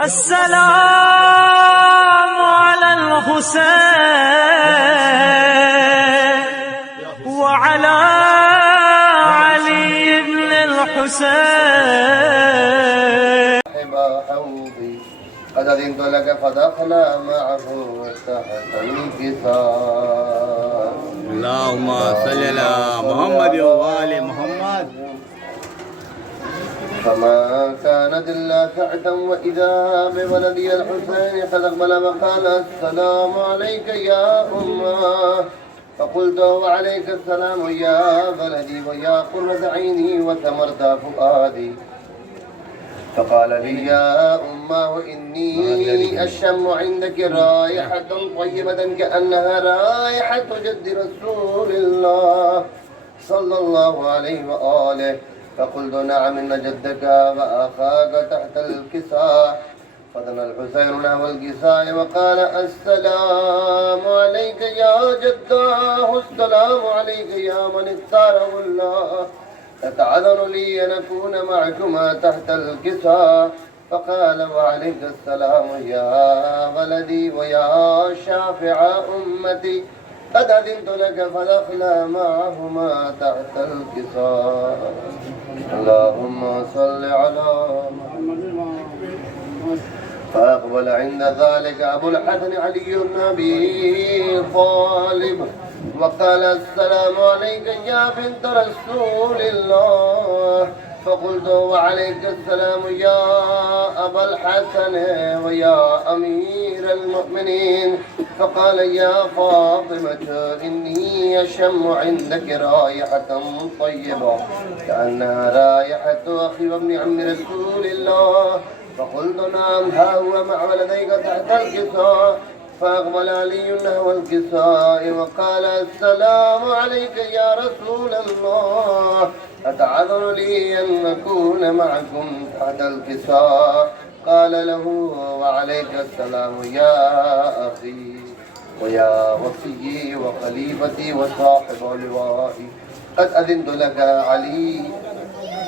السلام على الحسين وعلى علي بن الحسين. حوضي قد أذنت لك فدخل معه تحت الكساء. اللهم صل على محمد وآل محمد. فما كانت إلا ساعة وإذا بولدي الحسين قد أقبل وقال السلام عليك يا أمه. فقلت وعليك السلام يا بلدي ويا قرة عيني وثمرة فؤادي. فقال لي يا أمه إني أشم عندك رائحة طيبة كأنها رائحة جد رسول الله صلى الله عليه وآله. فقلت نعم إن جدك وأخاك تحت الكساء. فدنا الحسين نحو الكساء وقال السلام عليك يا جداه، السلام عليك يا من اختاره الله، أتعذر لي أن أكون معكما تحت الكساء؟ فقال وعليك السلام يا ولدي ويا شافع أمتي، قد أذنت لك فدخلا معهما تحت الكساء. اللهم صل على محمد. فأقبل عند ذلك أبو الحسن علي بن أبي طالب وقال السلام عليك يا بنت رسول الله. فقلت وعليك السلام يا أبا الحسن ويا أمير المؤمنين. فقال يا فاطمة إني أشم عندك رائحة طيبة كأنها رائحة أخي وابن عم رسول الله. فقلت نعم ها هو مع ولديك تحت الكساء. فأقبل علي نحو الكساء وقال السلام عليك يا رسول الله، أتعذر لي أن أكون معكم تحت الكساء؟ قال له وعليك السلام يا أخي ويا وصي وخليفتي وصاحب لوائي، قد أذنت لك علي،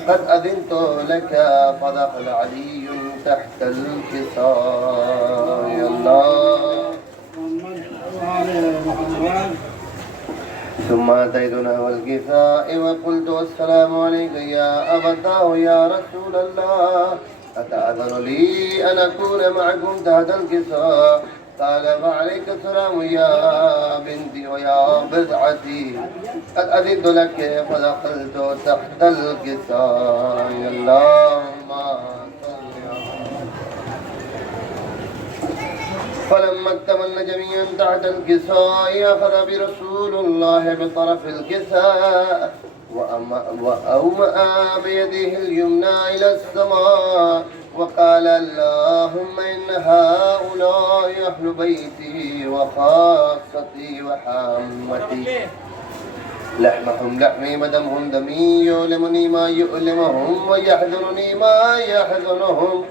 قد أذنت لك. فدخل علي تحت الكساء. يا الله. ثم أتيتنا والكساء وقلت السلام عليك يا أبتاه يا رسول الله، أتأذن لي أن أكون معكم تحت الكساء؟ قال وعليك السلام يا بنتي ويا بضعتي، قد أذنت لك فدخلت تحت الكساء. اللهم فلما اكتملنا جميعا تحت الكساء أخذ برسول الله بطرف الكساء وأومأ بيده اليمنى إلى السماء وقال اللهم إن هؤلاء أهل بيتي وخاصتي وحامتي، لحمهم لحمي ودمهم دمي، يؤلمني ما يؤلمهم ويحزنني ما يحزنهم.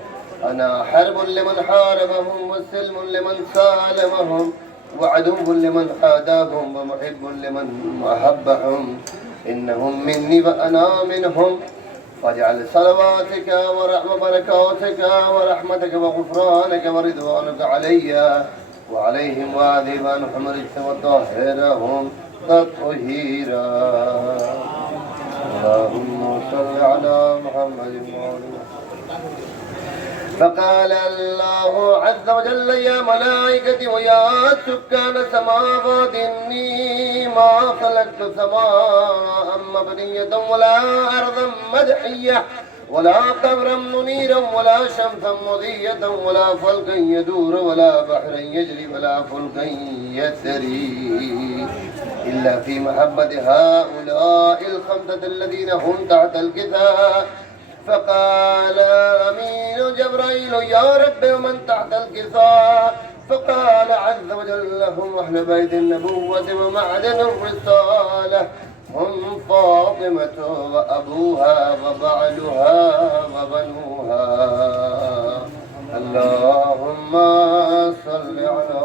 أنا حرب لمن حاربهم وسلم لمن سالمهم وعدو لمن حاداهم ومحب لمن أحبهم. إنهم مني وأنا منهم. فاجعل صلواتك ورحمة بركاتك ورحمتك وغفرانك ورضوانك علي وعليهم وعذب عنهم رجس وطهرهم تطهيرا. اللهم صل على محمد وعلى. فقال الله عز وجل يا ملائكتي ويا سكان السماوات إني ما خلقت سماء مبنية ولا أرضا مدحية ولا قبرا منيرا ولا شمسا مضية ولا فلكا يدور ولا بحرا يجري ولا فلكا يسري إلا في محبة هؤلاء الخمسة الذين هم تحت الكساء. فقال أمين جبرائيل يا رب ومن تحت الكساء؟ فقال عز وجل هم أهل بيت النبوة ومعدن الرسالة، هم فاطمة وأبوها وبعلها وبنوها. اللهم صل على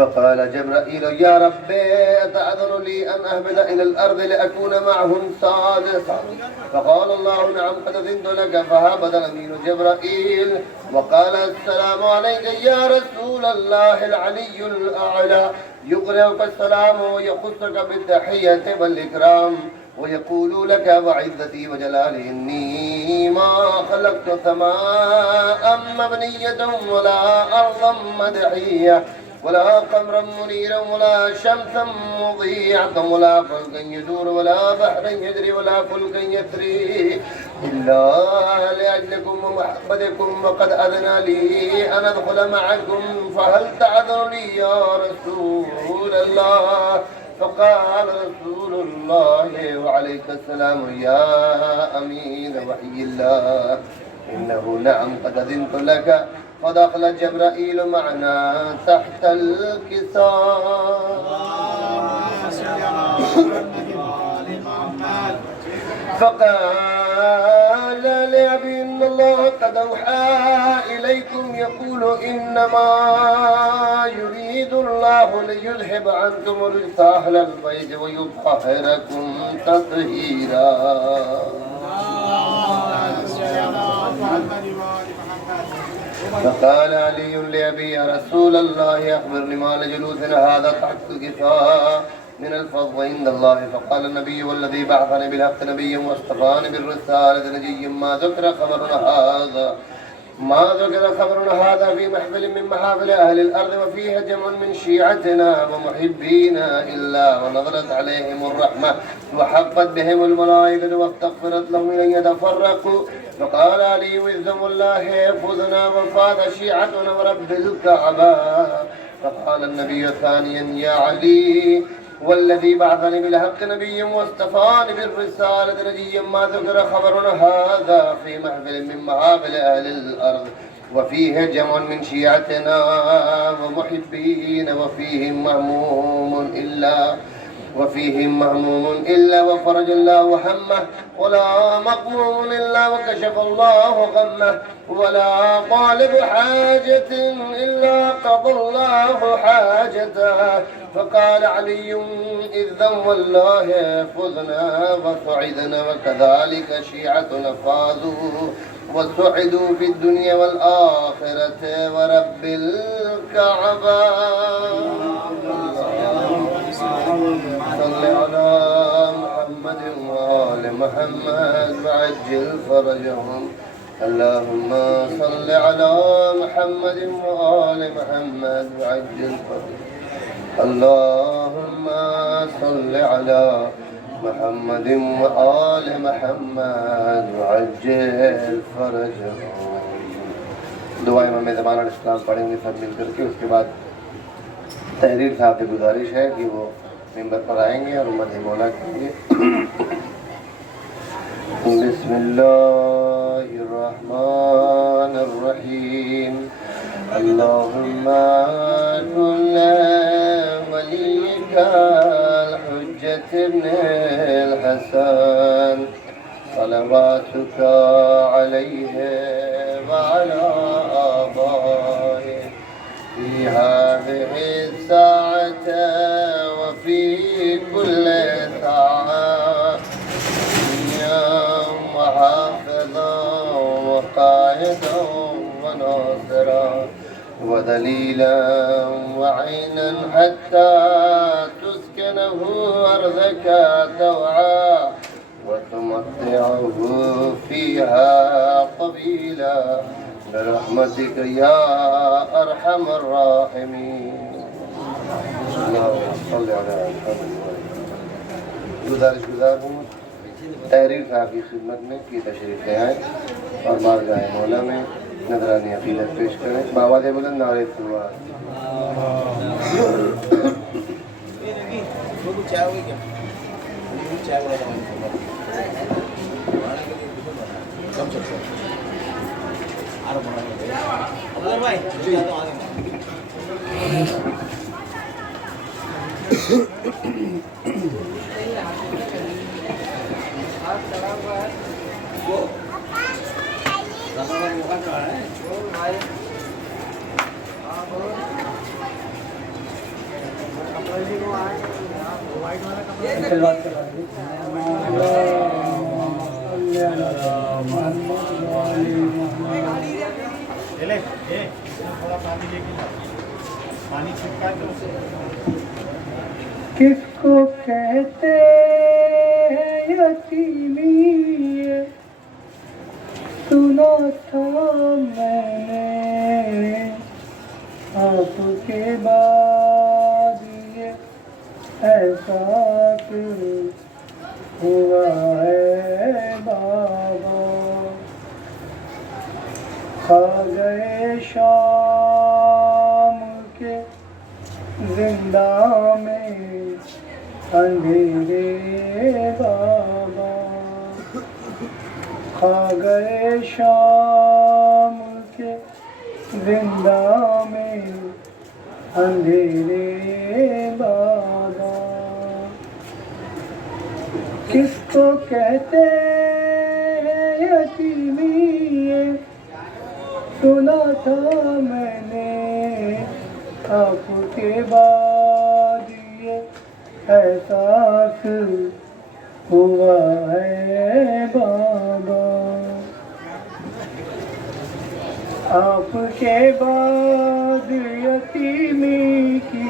فقال جبرائيل يا ربي أتأذن لي أن أهبط إلى الأرض لأكون معهم سادسا؟ فقال الله نعم قد أذنت لك. فهبط الأمين جبرائيل وقال السلام عليك يا رسول الله العلي الأعلى، يقرئك السلام ويخصك بالتحية والإكرام ويقول لك وعزتي وجلالي إني ما خلقت سماء مبنية ولا أرضا مدحية ولا قمرا منيرا ولا شمسا مضيعة ولا فلكا يدور ولا بحرا يجري ولا فلكا يسري إلا لأجلكم ومحبتكم، وقد أذن لي أن أدخل معكم، فهل تعذر لي يا رسول الله؟ فقال رسول الله وعليك السلام يا أمين وحي الله إنه نعم قد أذنت لك. فدخل جبرائيل معنا تحت الكساء فقال لأبي إن الله قد أوحى إليكم يقول إنما يريد الله ليذهب عنكم الرجس أهل البيت ويطهركم تطهيرا. فقال علي لأبي يا رسول الله أخبرني ما لجلوسنا هذا تحت الكساء من الفضل عند الله؟ فقال النبي والذي بعثني بالحق نبيا واصطفاني بالرسالة نجيا ما ذكر خبرنا هذا في محفل من محافل أهل الأرض وفيها جمع من شيعتنا ومحبينا إلا ونظرت عليهم الرحمة وحفت بهم الملائكة واستغفرت لهم أن يتفرقوا. فقال علي وإذن الله يفوزنا وفاز شيعتنا ورب الكعبة. فقال النبي ثانيا يا علي والذي بعثني بالحق نبيا واصطفاني بالرسالة نجيا ما ذكر خبرنا هذا في محفل من محافل أهل الأرض وفيه جمع من شيعتنا ومحبين وفيهم مهموم إلا وفرج الله همه ولا مقموم إلا وكشف الله غمه ولا طالب حاجة إلا قضى الله حاجته. فقال علي إذا والله فزنا وسعدنا وكذلك شيعتنا فازوا وسعدوا في الدنيا والآخرة ورب الكعبة. صل على محمد وآل محمد وعجل فرجهم. اللهم صل على محمد وآل محمد وعجل فرجهم. اللهم صل على محمد وآل محمد وعجل فرجهم. دعا امام زمان علیہ السلام پڑھیں گے سب مل کر کے. اس کے بعد تحریر صاحب سے گزارش ہے کہ وہ ممبر پر آئیں گے اور مدح مولا کہیں گے. بسم اللہ الرحمن الرحیم. اللهم كن وليك الحجة ابن الحسن صلواتك عليه وعلى آبائه في هذه الساعة وفي كل ساعة وحافظا وقائدا وناصرا ودليلا وعينا حتى تسكنه أرضك توعا وتمتعه فيها طويلا برحمتك يا أرحم الراحمين. اللهم صل على محمد. گزار ہوں تحریر صاحب کی خدمت میں کی تشریف لے آئیں اور بارگاہ مولا میں نذرانی عقیدت پیش کریں. بآواز بلند نعرہ تکبیر. کس کو کہتے ہیں یتیمی یہ سنا تھا میں نے آپ کے بعد یہ احساس ہوا ہے بابا کھا گئے شام کے زندہ میں اندھیرے بابا کھا گئے شام کے زندہ میں اندھیرے بابا کس کو کہتے ہیں یتیمی یہ سنا تھا میں نے آپ کے بعد یہ احساس ہوا ہے بابا آپ کے بعد یتیمی کی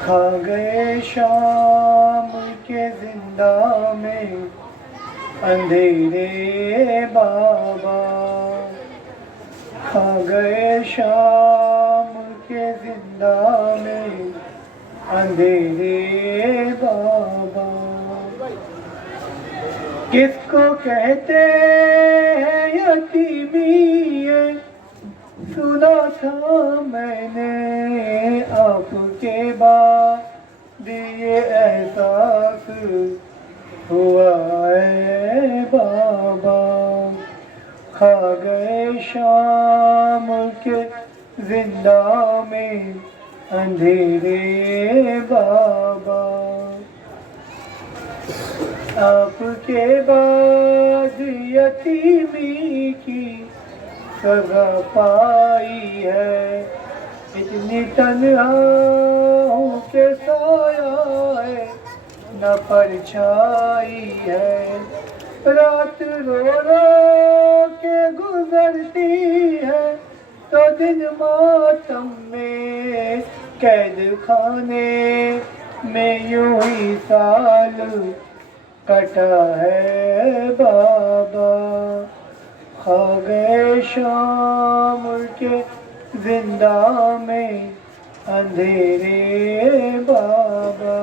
کھا گئے شام کے زندہ میں اندھیرے بابا کھا گئے شام کے زندہ میں اندھیرے بابا کس کو کہتے ہیں یتیمی یہ سنا تھا میں نے آپ کے بعد یہ احساس ہوا ہے بابا کھا گئے شام کے زندہ میں اندھیرے بابا آپ کے بعد یتیمی کی سزا پائی ہے اتنی تنہا ہوں کہ سایہ ہے نہ پرچھائی ہے رات رو رو کے گزرتی ہے تو دن ماتم میں قید خانے میں یوں ہی سال کٹا ہے بابا کھا گئے شام کے زندہ میں اندھیرے بابا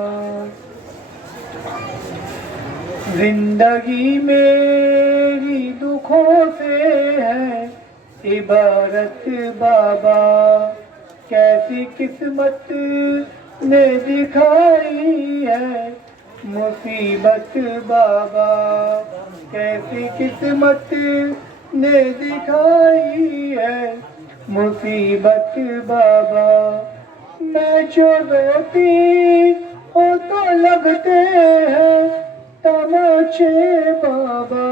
زندگی میری دکھوں سے ہے عبارت بابا کیسی قسمت نے دکھائی ہے مصیبت بابا کیسی قسمت نے دکھائی ہے مصیبت بابا میں جو روتی ہوں تو لگتے ہیں تماچے بابا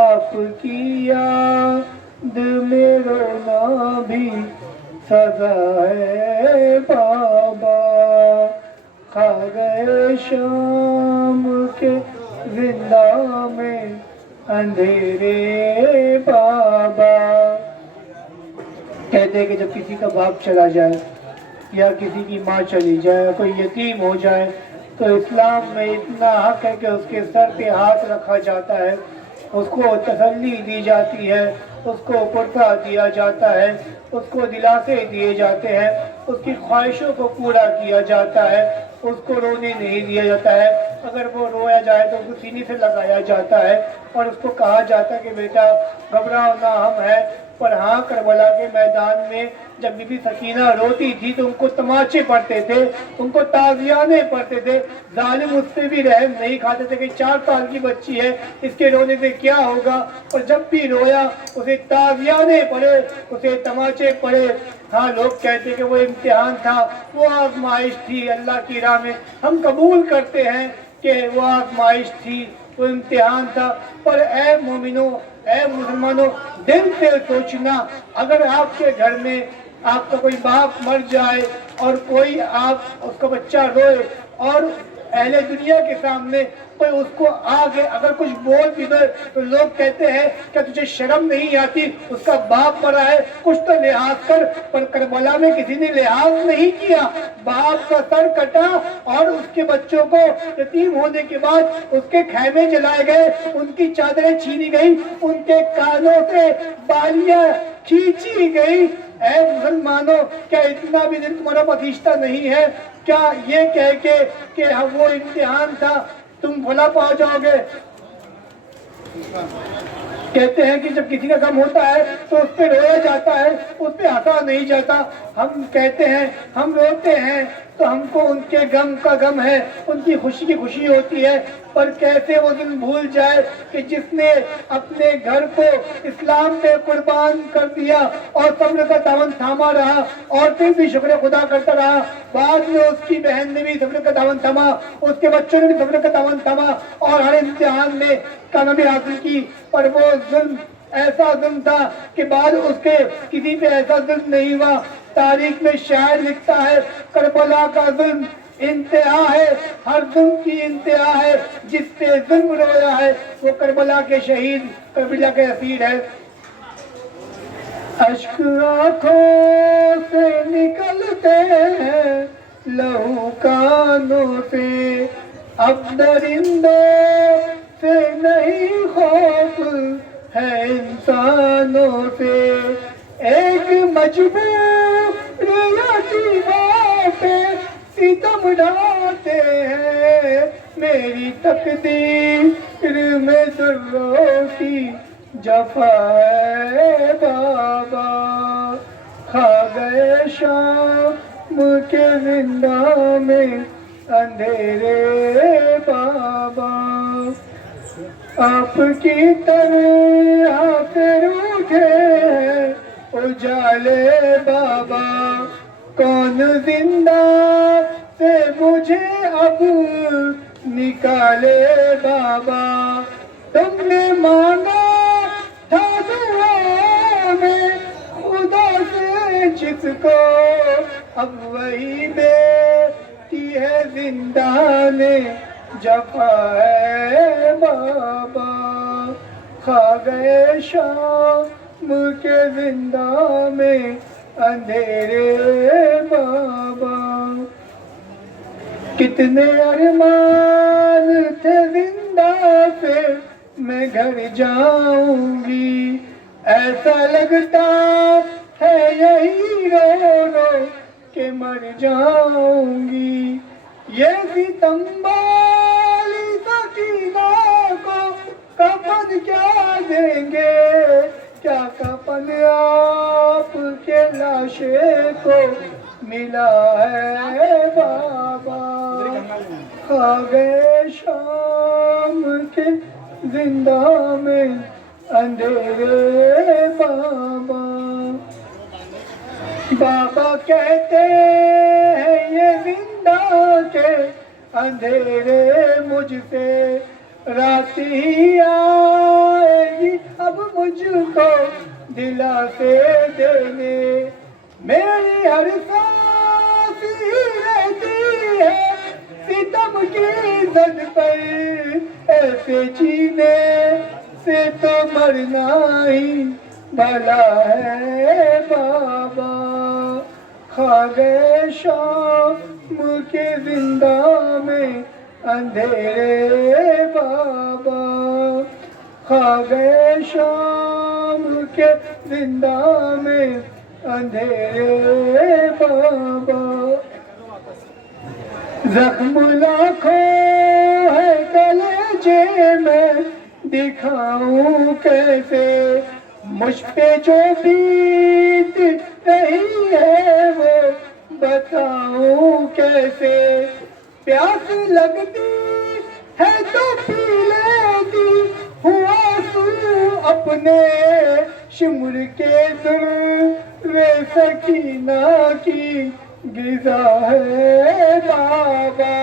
آپ کی یاد میں رونا بھی سزا ہے بابا کھا گئے شام کے زندہ میں اندھیرے بابا کہتے ہیں کہ جب کسی کا باپ چلا جائے یا کسی کی ماں چلی جائے کوئی یتیم ہو جائے تو اسلام میں اتنا حق ہے کہ اس کے سر پہ ہاتھ رکھا جاتا ہے اس کو تسلی دی جاتی ہے اس کو پرتا دیا جاتا ہے اس کو دلاسے دیے جاتے ہیں اس کی خواہشوں کو پورا کیا جاتا ہے اس کو رونے نہیں دیا جاتا ہے اگر وہ رویا جائے تو اس کو سینے سے لگایا جاتا ہے اور اس کو کہا جاتا ہے کہ بیٹا گھبراؤ نہ ہم ہیں اور ہاں کربلا کے میدان میں جب بی بی سکینہ روتی تھی تو ان کو تماچے پڑتے تھے ان کو تازیانے پڑتے تھے ظالم اس پہ بھی رحم نہیں کھاتے تھے کہ 4 سال کی بچی ہے اس کے رونے سے کیا ہوگا اور جب بھی رویا اسے تازیانے پڑے اسے تماچے پڑے ہاں لوگ کہتے کہ وہ امتحان تھا، وہ آزمائش تھی اللہ کی راہ میں، ہم قبول کرتے ہیں کہ وہ آزمائش تھی، وہ امتحان تھا، پر اے مومنوں، اے مسلمانوں، دل سے سوچنا، اگر آپ کے گھر میں آپ کا کوئی باپ مر جائے اور کوئی آپ اس کا بچہ روئے اور اہل دنیا کے سامنے کوئی اس کو آگے اگر کچھ بول بھی دے تو لوگ کہتے ہیں کہ تجھے شرم نہیں آتی، اس کا باپ مرا ہے کچھ تو لحاظ کر، پر کربلا میں کسی نے لحاظ نہیں کیا، باپ کا سر کٹا اور اس کے بچوں کو یتیم ہونے کے بعد اس کے خیمے جلائے گئے، ان کی چادریں چھینی گئی، ان کے کانوں سے بالیاں کھینچی گئی۔ اے مسلمانوں، کیا اتنا بھی دل تمہارا پتیشتہ نہیں ہے؟ کیا یہ کہہ کے کہ وہ امتحان تھا تم بھلا پا جاؤ گے؟ کہتے ہیں کہ جب کسی کا غم ہوتا ہے تو اس پہ رویا جاتا ہے، اس پہ ہنسا نہیں جاتا۔ ہم کہتے ہیں ہم روتے ہیں تو ہم کو ان کے غم کا غم ہے، ان کی خوشی کی خوشی ہوتی ہے، پر کیسے وہ دن بھول جائے کہ جس نے اپنے گھر کو اسلام پہ قربان کر دیا اور صبر کا دامن تھاما رہا اور پھر بھی شکر خدا کرتا رہا، بعد میں اس کی بہن نے بھی صبر کا دامن تھاما، اس کے بچوں نے بھی صبر کا دامن تھاما اور ہر امتحان میں کامیابی حاصل کی، پر وہ ظلم ایسا ظلم تھا کہ بعد اس کے کسی پہ ایسا ظلم نہیں ہوا۔ تاریخ میں شاعر لکھتا ہے کربلا کا ظلم انتہا ہے، ہر ظلم کی انتہا ہے، جس پہ ظلم رویا ہے وہ کربلا کے شہید، کربلا کے اسیر ہے۔ اشک آنکھوں سے نکلتے ہیں لہو کانوں سے، اب درندوں سے نہیں خوف ہے انسانوں سے، ایک مجبور یتیموں پہ ستم ڈھاتے ہیں، میری تقدیر میں ذروں کی جفا ہے بابا، کھا گئے شام کے زندہ میں اندھیرے بابا، آپ کی طرح پھر اٹھے ہیں اجالے بابا، کون زندہ سے مجھے اب نکالے بابا، تم نے مانگا تھا دعا میں خدا سے جس کو، اب وہی بیٹی ہے زندان جفا ہے بابا، کھا گئے شام کے زندہ میں اندھیرے بابا، کتنے ارمان تھے زندہ سے میں گھر جاؤں گی، ایسا لگتا ہے یہی رو رو کہ مر جاؤں گی، یہ ستم والی سکینہ کو کفن کیا دیں گے، کیا کفن آپ کے لاشے کو ملا ہے بابا، کھا گئے شام کے زندہ میں اندھیرے بابا، بابا کہتے ہیں یہ زندہ کے اندھیرے مجھ سے رات ہی آئے گی اب مجھ کو دلا سے دینے، میری ہر سانس ہی رہتی ہے ستم کی زد پر، ایسے جینے سے تو مرنا ہی بھلا ہے بابا، کھا گئے شام کے زندہ میں اندھیرے بابا، کھا گئے شام کے زندہ میں اندھیرے بابا، زخم لاکھوں ہے کلیجے میں دکھاؤں کیسے، مجھ پہ جو بیت رہی ہے وہ بتاؤں کیسے، پیاس لگتی ہے تو پی لیتی ہوں آنسو اپنے، شمر کے وہ سکینہ کی غذا ہے بابا،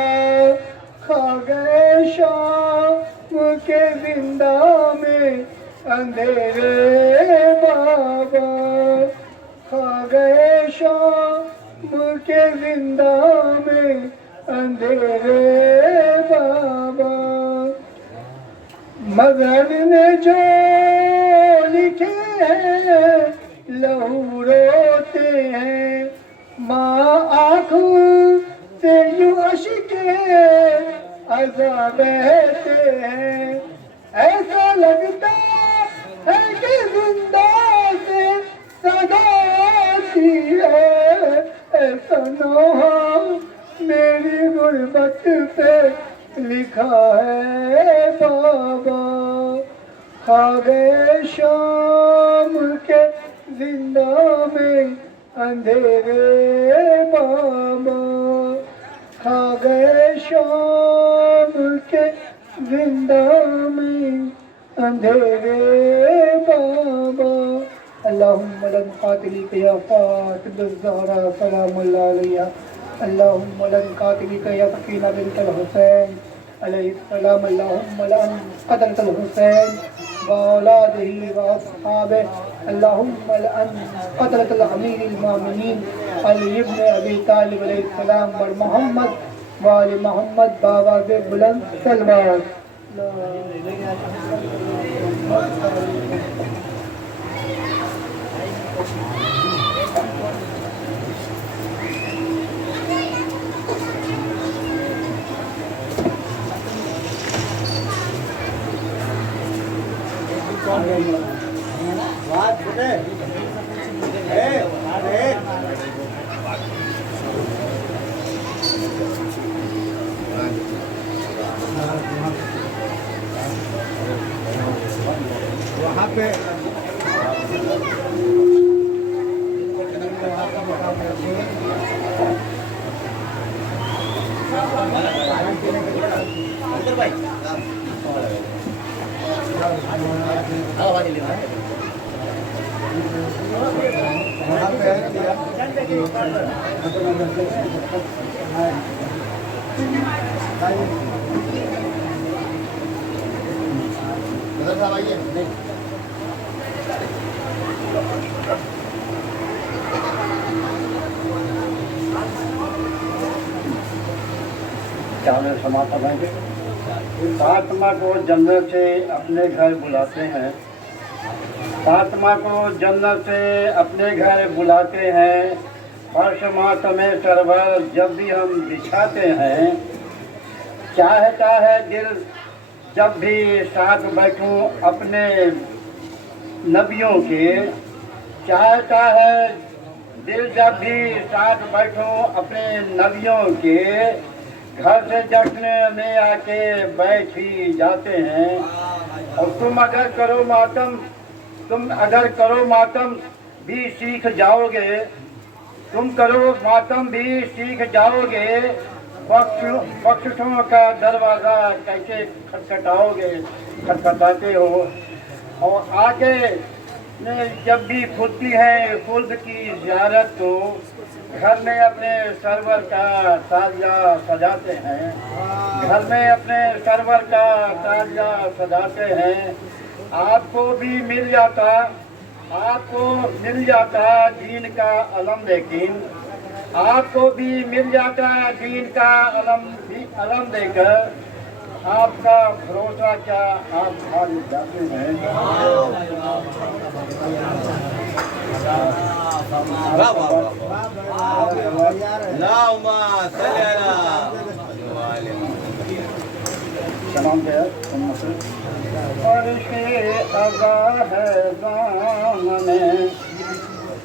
کھا گئے شام کے زندہ میں اندھیرے بابا، کھا گئے شام کے زندہ میں اندھیرے بابا، مگر نے جو لکھے ہیں لہو روتے ہیں، ماں آنکھوں سے یوں اشکے عذاب بہتے ہیں، ایسا لگتا ہے کہ زندہ سے صدا آتی ہے، ایسا نوحہ میری غربت پہ لکھا ہے بابا، کھا گئے شام کے زندہ میں اندھیرے بابا، کھا گئے شام کے زندہ میں اندھیرے بابا، اللہم لن قاتلیک یا فاطمہ الزہرا سلام اللہ علیہ، اللہم لن قاتلیک یا سکینہ بنت الحسین علیہ السلام، اللہم لن قتلت الحسین وأولادہ وأصحابہ، اللہم لن قتلت الامیر المومنین علی ابن ابی طالب علیہ السلام بر محمد وآل محمد، بابا کے بلند سلوات۔ وہاں پہ فاطمہ کو جنت سے اپنے گھر بلاتے ہیں، فاطمہ کو جنت سے اپنے گھر بلاتے ہیں، فرش ماتم سرور جب بھی ہم بچھاتے ہیں، چاہتا ہے دل جب بھی ساتھ بیٹھوں اپنے نبیوں کے، چاہتا ہے دل جب بھی ساتھ بیٹھوں اپنے نبیوں کے، گھر سے جشن میں آ کے بیٹھ ہی جاتے ہیں، اور تم اگر کرو ماتم بھی سیکھ جاؤ گے، تم کرو ماتم بھی سیکھ جاؤ گے، بخششوں کا دروازہ کیسے کھٹکھٹاتے ہو، اور آگے جب بھی کھلتی ہے خلد کی زیارت تو گھر میں اپنے سرور کا تاجیہ سجاتے ہیں، گھر میں اپنے سرور کا تاجیہ سجاتے ہیں، آپ کو بھی مل جاتا دین کا علم، لیکن آپ کو بھی مل جاتا دین کا علم دے کر، آپ کا بھروسہ کیا آپ بھاگ جاتے ہیں۔ عرش عزا ہے دامن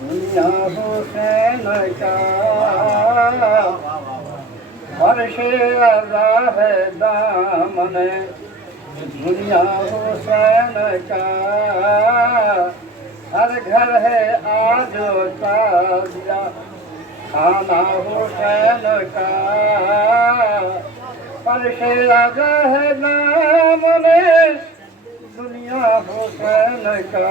دنیا حسین کا، عرش عزا ہے دامن دنیا حسین کا، ہر گھر ہے آج تازیہ خانہ حسین کا، عرش عزا ہے دامن دنیا حسین کا،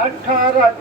18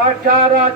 18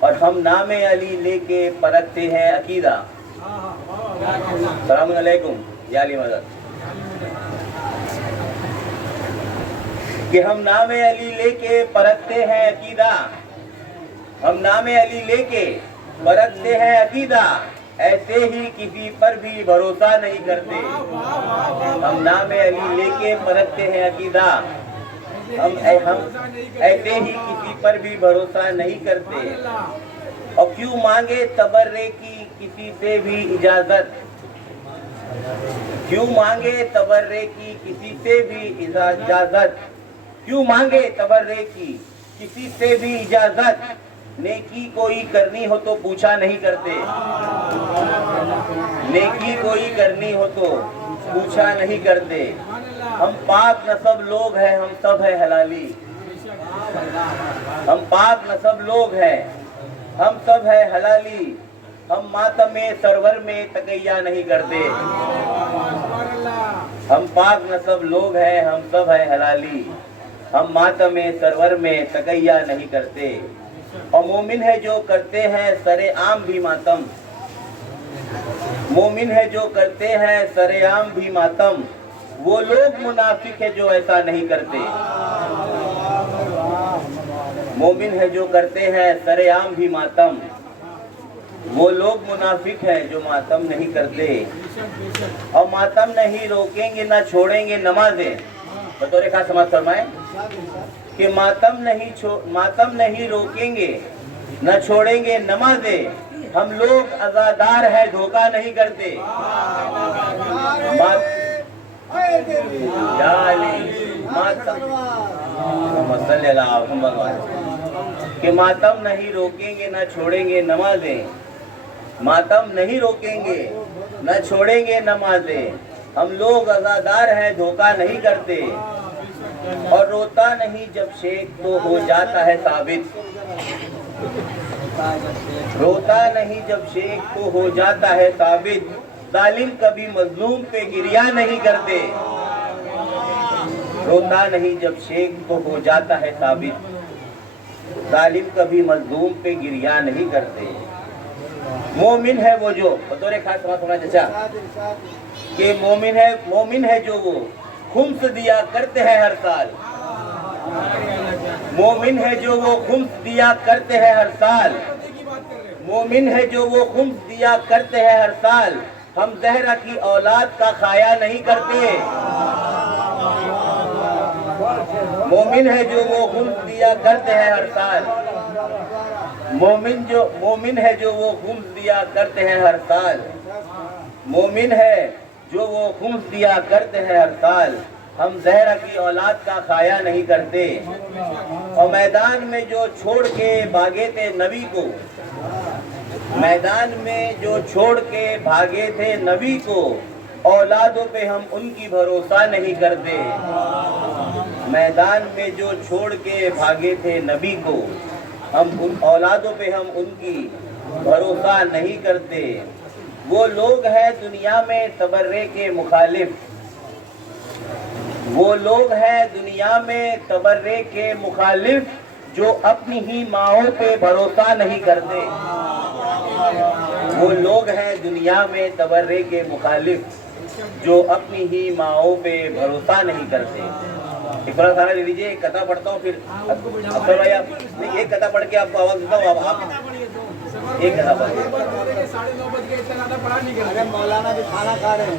اور ہم نام علی لے کے پرکھتے ہیں عقیدہ. السلام علیکم یا علی مدد. کہ ہم نام علی لے کے پرکھتے ہیں عقیدہ, ہم نام علی لے کے پرکھتے ہیں عقیدہ, ایسے ہی کسی پر بھی بھروسہ نہیں کرتے. ہم نام علی لے کے پرکھتے ہیں عقیدہ, ہم ایسے ہی کسی پر بھی بھروسہ نہیں کرتے. اور کیوں مانگے تبرے کی کسی سے بھی اجازت, کیوں مانگے تبرے کی کسی سے بھی اجازت, کیوں مانگے تبرے کی کسی سے بھی اجازت, نیکی کوئی کرنی ہو تو پوچھا نہیں کرتے. نیکی کوئی کرنی ہو تو پوچھا نہیں کرتے. ہم پاک نسب لوگ ہیں, ہم سب ہے حلالی. ہم پاک نسب لوگ ہیں, ہم سب ہے حلالی. ہم ماتم سرور میں تقیہ نہیں کرتے. ہم پاک نسب لوگ ہیں, ہم سب ہے حلالی. ہم ماتم سرور میں تقیہ نہیں کرتے. اور مومن ہے جو کرتے ہیں سر عام بھی ماتم, مومن ہے جو کرتے ہیں سر عام بھی ماتم, وہ لوگ منافق ہے جو ایسا نہیں کرتے. مومن ہے جو کرتے ہیں سر عام بھی ماتم, وہ لوگ منافق ہیں جو ماتم نہیں کرتے. اور ماتم نہیں روکیں گے نہ چھوڑیں گے نمازیں. بطور خاص سماعت فرمائیں کہ ماتم نہیں روکیں گے نہ چھوڑیں گے نمازیں, ہم لوگ عزادار ہیں دھوکہ نہیں کرتے. کہ ماتم نہیں روکیں گے نہ چھوڑیں گے نمازیں, ماتم نہیں روکیں گے نہ چھوڑیں گے نمازیں, ہم لوگ عزادار ہیں دھوکہ نہیں کرتے. اور روتا نہیں جب شیخ تو ہو جاتا ہے ثابت, روتا نہیں جب شیخ تو ہو جاتا ہے ثابت. ظالم کبھی مظلوم پہ گریہ نہیں کرتے. روتا نہیں جب شیخ تو ہو جاتا ہے ثابت, ظالم کبھی مظلوم پہ گریہ نہیں کرتے. مومن ہے وہ جو, بطور خاص سماعت ہونا چاچا, کہ مومن ہے جو وہ خمس دیا کرتے ہیں ہر سال. مومن ہے جو وہ خمس دیا کرتے ہیں ہر سال. مومن ہے جو وہ خمس دیا کرتے ہیں ہر سال. ہم زہرا کی اولاد کا خایا نہیں کرتے. مومن ہے جو وہ خمس دیا کرتے ہیں ہر سال. مومن ہے جو وہ خمس دیا کرتے ہیں ہر سال. مومن ہے جو وہ خمس دیا کرتے ہیں ہر سال. ہم زہرا کی اولاد کا خایا نہیں کرتے. اور میدان میں جو چھوڑ کے بھاگے تھے نبی کو, میدان میں جو چھوڑ کے بھاگے تھے نبی کو, اولادوں پہ ہم ان کی بھروسہ نہیں کرتے. میدان میں جو چھوڑ کے بھاگے تھے نبی کو, ہم ان اولادوں پہ ہم ان کی بھروسہ نہیں کرتے. وہ لوگ ہیں دنیا میں تبرے کے مخالف, وہ لوگ ہیں دنیا میں تبرے کے مخالف, جو اپنی ہی ماؤں پہ بھروسہ نہیں کرتے. وہ لوگ ہیں دنیا میں تبرے کے مخالف, جو اپنی ہی ماؤں پہ بھروسہ نہیں کرتے. ایک بڑا سارا لے لیجیے, ایک کتھا پڑھتا ہوں, پھر افسر بھائی آپ نہیں, ایک کتھا پڑھ کے آپ کو آواز دیتا ہوں. آپ ایک کتھا پڑھ کے مولانا بھی کھانا کھا رہے ہیں.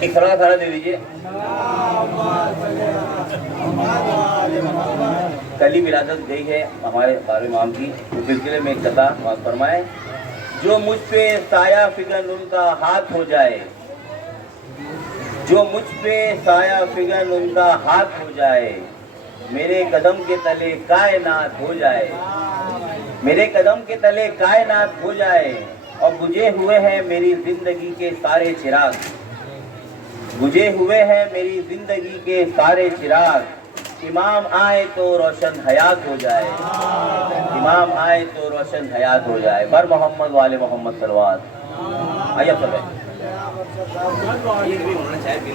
ایک سارا دے دیجیے. کل ہی ولادت گئی ہے ہمارے بار امام کی, اس سلسلے میں ایک کتھا معاف فرمائے. جو مجھ پہ سایہ فگن ان کا ہاتھ ہو جائے, جو مجھ پہ سایہ فگن ان کا ہاتھ ہو جائے, میرے قدم کے تلے کائنات ہو جائے, میرے قدم کے تلے کائنات ہو جائے. اور بجھے ہوئے ہیں میری زندگی کے سارے چراغ, بجھے ہوئے ہیں میری زندگی کے سارے چراغ. امام آئے تو روشن حیات ہو جائے, امام آئے تو روشن حیات ہو جائے. بر محمد والے محمد صلوات. آئیے سب ہے ایک بھی ہونا چاہے پھر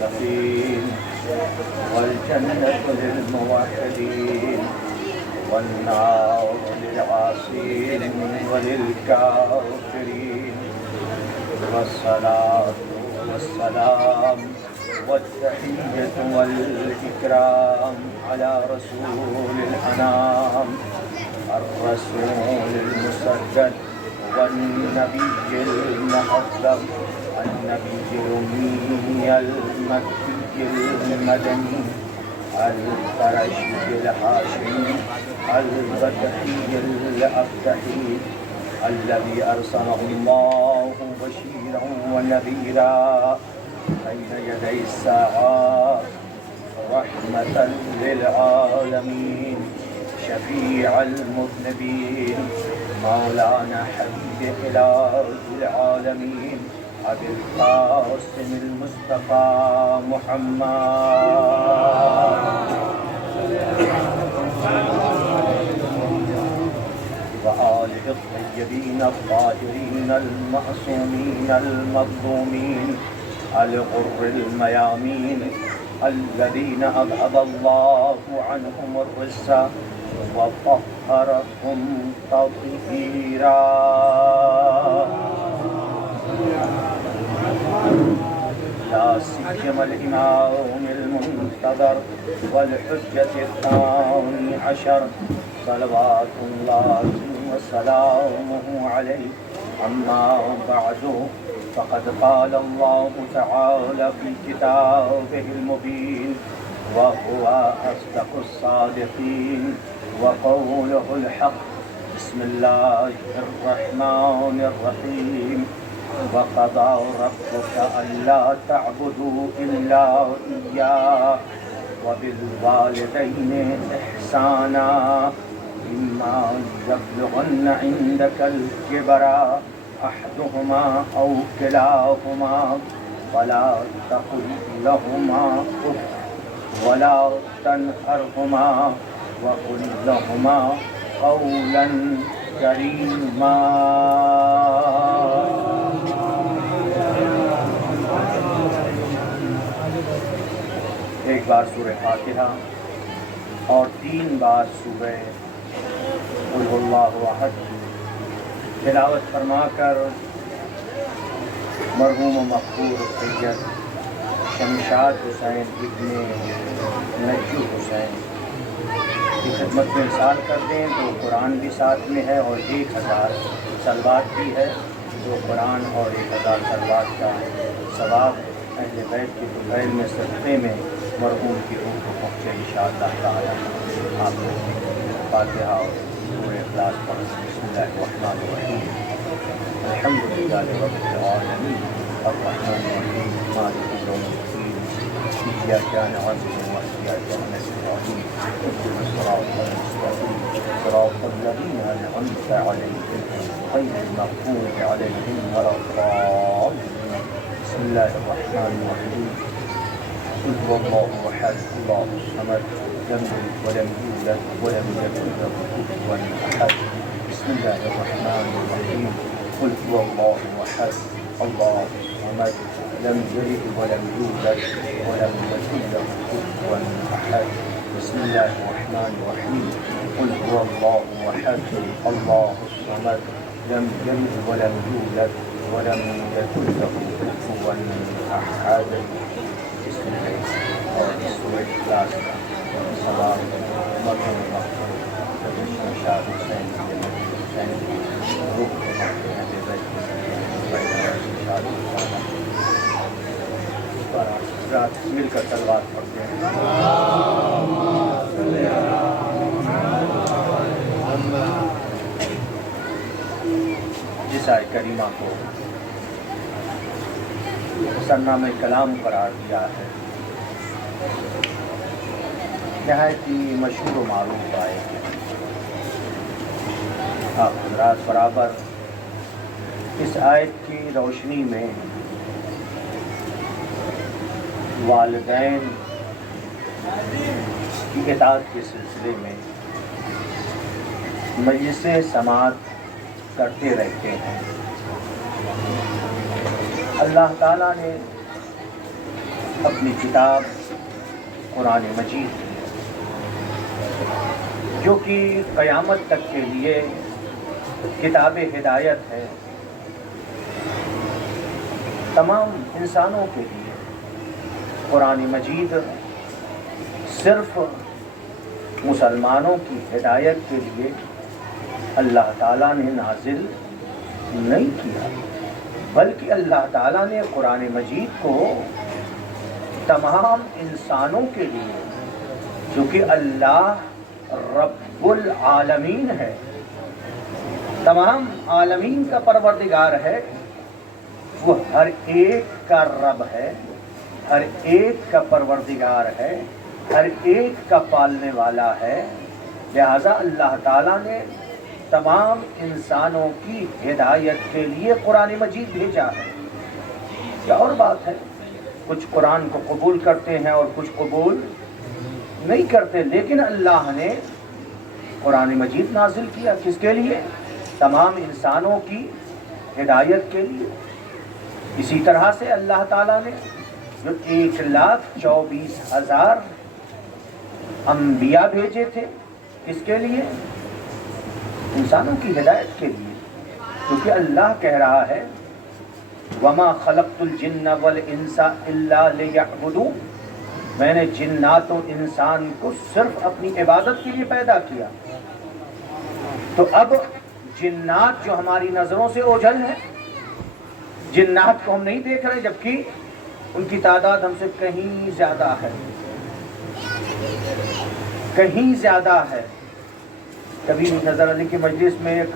للمتقين والجنة للموحدين والنار للعاصين وللكافرين والصلاة والسلام والتحية والإكرام على رسول الأنام الرسول المسدد والنبي المحبب النبي الأمي المكي المدني القرشي الهاشمي البدحي الأبدحي الذي أرسله الله بشيرا ونذيرا بين يدي الساعة رحمة للعالمين شفيع المذنبين مولانا حبيب إله العالمين أبي القاسم المصطفى محمد وآله الطيبين الطاهرين المعصومين المظلومين الغر الميامين الذين أبعد الله عنهم الرجس وطهرهم تطهيرا لا سيما الإمام المنتظر والحجة الثاني عشر صلوات الله وسلامه عليه أما بعد فقد قال الله تعالى في كتابه المبين وهو أصدق الصادقين وقوله الحق بسم الله الرحمن الرحيم وقضى ربك ألا تعبدوا إلا إياه وبالوالدين إحسانا إما يبلغن عندك الكبر أحدهما أو كلاهما فلا تقل لهما أف ولا تنهرهما وقل لهما قولا كريما. ایک بار سورہ فاتحہ اور 3 بار سورہ قل هو اللہ احد تلاوت فرما کر مرحوم و مقبول سید شمشاد حسین ابن نجو حسین کی خدمت میں ارسال کر دیں. تو قرآن بھی ساتھ میں ہے اور 1000 صلوات بھی ہے. جو قرآن اور 1000 صلوات کا ثواب اہل بیت کے طفیل میں صدقے میں مرحوم کی روح کو پہنچے انشاءاللہ تعالی. آپ کو فاتحہ اور سورہ اخلاص پڑھ. بسم اللہ الرحمن الرحیم الحمد للہ رب العالمین الرحمن الرحیم مالک یوم الدین إياك نعبد وإياك نستعين اهدنا الصراط المستقيم صراط الذين أنعمت عليهم غير المغضوب عليهم ولا الضالين. بسم الله الرحمن الرحيم قل هو الله أحد الله الصمد لم يلد ولم يولد ولم يكن له كفوا أحد. بسم الله الرحمن الرحيم قل هو الله أحد الله الصمد لم يلد ولم يولد ولم يكن له كفوا أحد. بسم الله الرحمن الرحيم قل هو الله أحد الله الصمد لم يلد ولم يولد ولم يكن له كفوا أحد. بسم الله اور سورہ اخلاص کا سلام مرحوم مغفور شمشاد حسین حسین روح کو مانتے ہیں رات مل کر تلوار پڑھتے ہیں. جس آیت کریمہ کو سرنامہ کلام قرار دیا ہے نہایت ہی مشہور و معروف آیت ہے. آپ حضرات برابر اس آیت کی روشنی میں والدین کی اطاعت کے سلسلے میں مجلس سماعت کرتے رہتے ہیں. اللہ تعالیٰ نے اپنی کتاب قرآن مجید جو کہ قیامت تک کے لیے کتاب ہدایت ہے، تمام انسانوں کے لیے قرآن مجید صرف مسلمانوں کی ہدایت کے لیے اللہ تعالیٰ نے نازل نہیں کیا، بلکہ اللہ تعالیٰ نے قرآن مجید کو تمام انسانوں کے لیے، چونکہ اللہ رب العالمین ہے، تمام عالمین کا پروردگار ہے، وہ ہر ایک کا رب ہے، ہر ایک کا پروردگار ہے، ہر ایک کا پالنے والا ہے، لہذا اللہ تعالیٰ نے تمام انسانوں کی ہدایت کے لیے قرآن مجید بھیجا ہے۔ کیا اور بات ہے، کچھ قرآن کو قبول کرتے ہیں اور کچھ قبول نہیں کرتے، لیکن اللہ نے قرآن مجید نازل کیا کس کے لیے؟ تمام انسانوں کی ہدایت کے لیے۔ اسی طرح سے اللہ تعالیٰ نے جو 1,24,000 انبیاء بھیجے تھے، کس کے لیے؟ انسانوں کی ہدایت کے لیے، کیونکہ اللہ کہہ رہا ہے وَمَا خَلَقْتُ الْجِنَّ وَالْإِنسَ إِلَّا لِيَعْبُدُونِ، میں نے جنات و انسان کو صرف اپنی عبادت کے لیے پیدا کیا۔ تو اب جنات جو ہماری نظروں سے اوجھل ہیں، جنات کو ہم نہیں دیکھ رہے، جبکہ ان کی تعداد ہم سے کہیں زیادہ ہے، کہیں زیادہ ہے۔ کبھی نظر علی کی مجلس میں ایک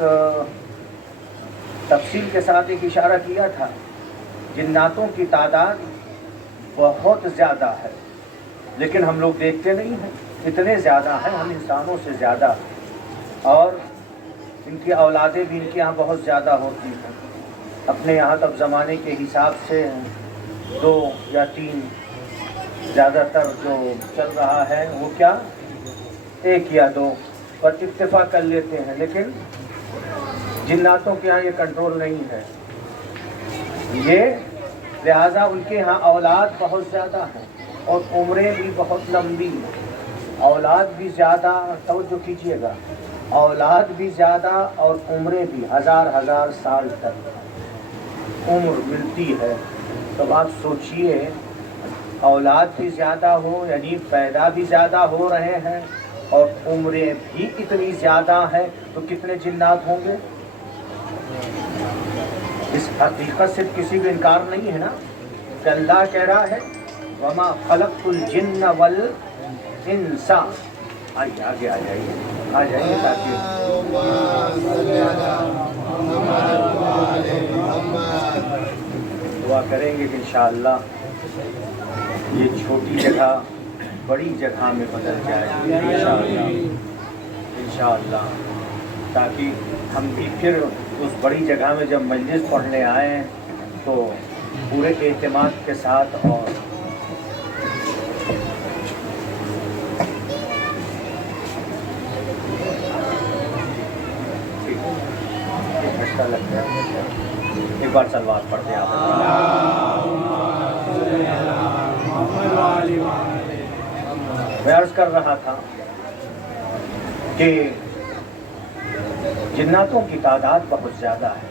تفصیل کے ساتھ ایک اشارہ کیا تھا، جناتوں کی تعداد بہت زیادہ ہے، لیکن ہم لوگ دیکھتے نہیں ہیں، اتنے زیادہ ہیں ہم انسانوں سے زیادہ، اور ان کی اولادیں بھی ان کے یہاں بہت زیادہ ہوتی ہیں۔ اپنے یہاں تب زمانے کے حساب سے 2 یا 3 زیادہ تر جو چل رہا ہے وہ کیا 1 یا 2 پر اتفاق کر لیتے ہیں، لیکن جناتوں کے یہاں یہ کنٹرول نہیں ہے، یہ لہذا ان کے یہاں اولاد بہت زیادہ ہیں اور عمریں بھی بہت لمبی ہیں، اولاد بھی زیادہ، توجہ کیجیے گا، اولاد بھی زیادہ اور عمریں بھی ہزار سال تک عمر ملتی ہے۔ تو آپ سوچئے اولاد بھی زیادہ ہو، یعنی پیدا بھی زیادہ ہو رہے ہیں اور عمریں بھی اتنی زیادہ ہیں، تو کتنے جنات ہوں گے؟ اس حقیقت سے کسی کو انکار نہیں ہے نا کہ اللہ کہہ رہا ہے وَمَا خَلَقْتُ الْجِنَّ وَالْإِنسَ۔ آئیے آگے آ جائیے تاکہ دعا کریں گے کہ انشاءاللہ یہ چھوٹی جگہ بڑی جگہ میں بدل جائے انشاءاللہ، تاکہ ہم بھی پھر اس بڑی جگہ میں جب مجلس پڑھنے آئیں تو پورے اعتماد کے ساتھ اور لگتا ہے۔ ایک بار صلوات پڑھتے ہیں آپ۔ میں عرض کر رہا تھا کہ جناتوں کی تعداد بہت زیادہ ہے۔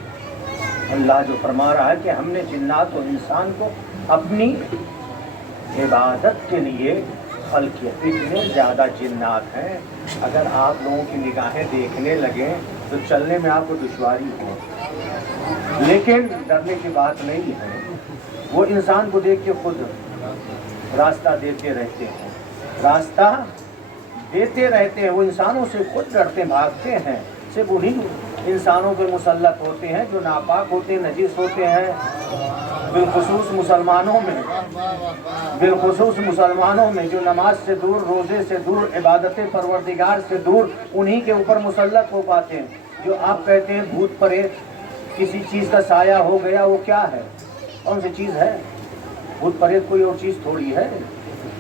اللہ جو فرما رہا ہے کہ ہم نے جنات و انسان کو اپنی عبادت کے لیے خلق کیا۔ اتنے زیادہ جنات ہیں، اگر آپ لوگوں کی نگاہیں دیکھنے لگیں تو چلنے میں آپ کو دشواری ہو، لیکن ڈرنے کی بات نہیں ہے، وہ انسان کو دیکھ کے خود راستہ دیتے رہتے ہیں، راستہ دیتے رہتے ہیں، وہ انسانوں سے خود ڈرتے بھاگتے ہیں، صرف انہیں انسانوں کے مسلط ہوتے ہیں جو ناپاک ہوتے ہیں، نجس ہوتے ہیں، بالخصوص مسلمانوں میں جو نماز سے دور، روزے سے دور، عبادت پروردگار سے دور، انہی کے اوپر مسلط ہو پاتے ہیں۔ جو آپ کہتے ہیں بھوت پریت کسی چیز کا سایہ ہو گیا، وہ کیا ہے؟ کون سی چیز ہے؟ بھوت پریت کوئی اور چیز تھوڑی ہے۔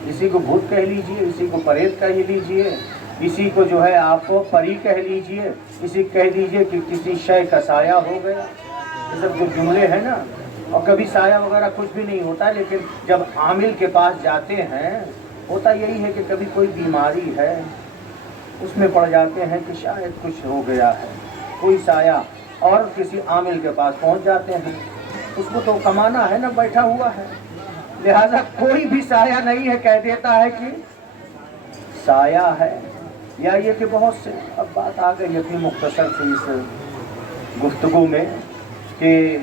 اسی کو بھوت کہہ لیجئے، اسی کو پریت کہہ لیجئے، اسی کو جو ہے آپ کو پری کہہ لیجئے، اسی کہہ لیجئے کہ کسی شے کا سایہ ہو گیا۔ یہ سب جو جملے ہیں نا، اور کبھی سایہ وغیرہ کچھ بھی نہیں ہوتا ہے، لیکن جب عامل کے پاس جاتے ہیں ہوتا یہی ہے کہ کبھی کوئی بیماری ہے اس میں پڑ جاتے ہیں کہ شاید کچھ ہو گیا ہے، کوئی سایہ، اور کسی عامل کے پاس پہنچ جاتے ہیں، اس کو تو کمانا ہے نا، بیٹھا ہوا ہے، لہذا کوئی بھی سایہ نہیں ہے، کہہ دیتا ہے کہ سایہ ہے، یا یہ کہ بہت سے، اب بات آ گئی اپنی مختصر سے اس گفتگو میں کہ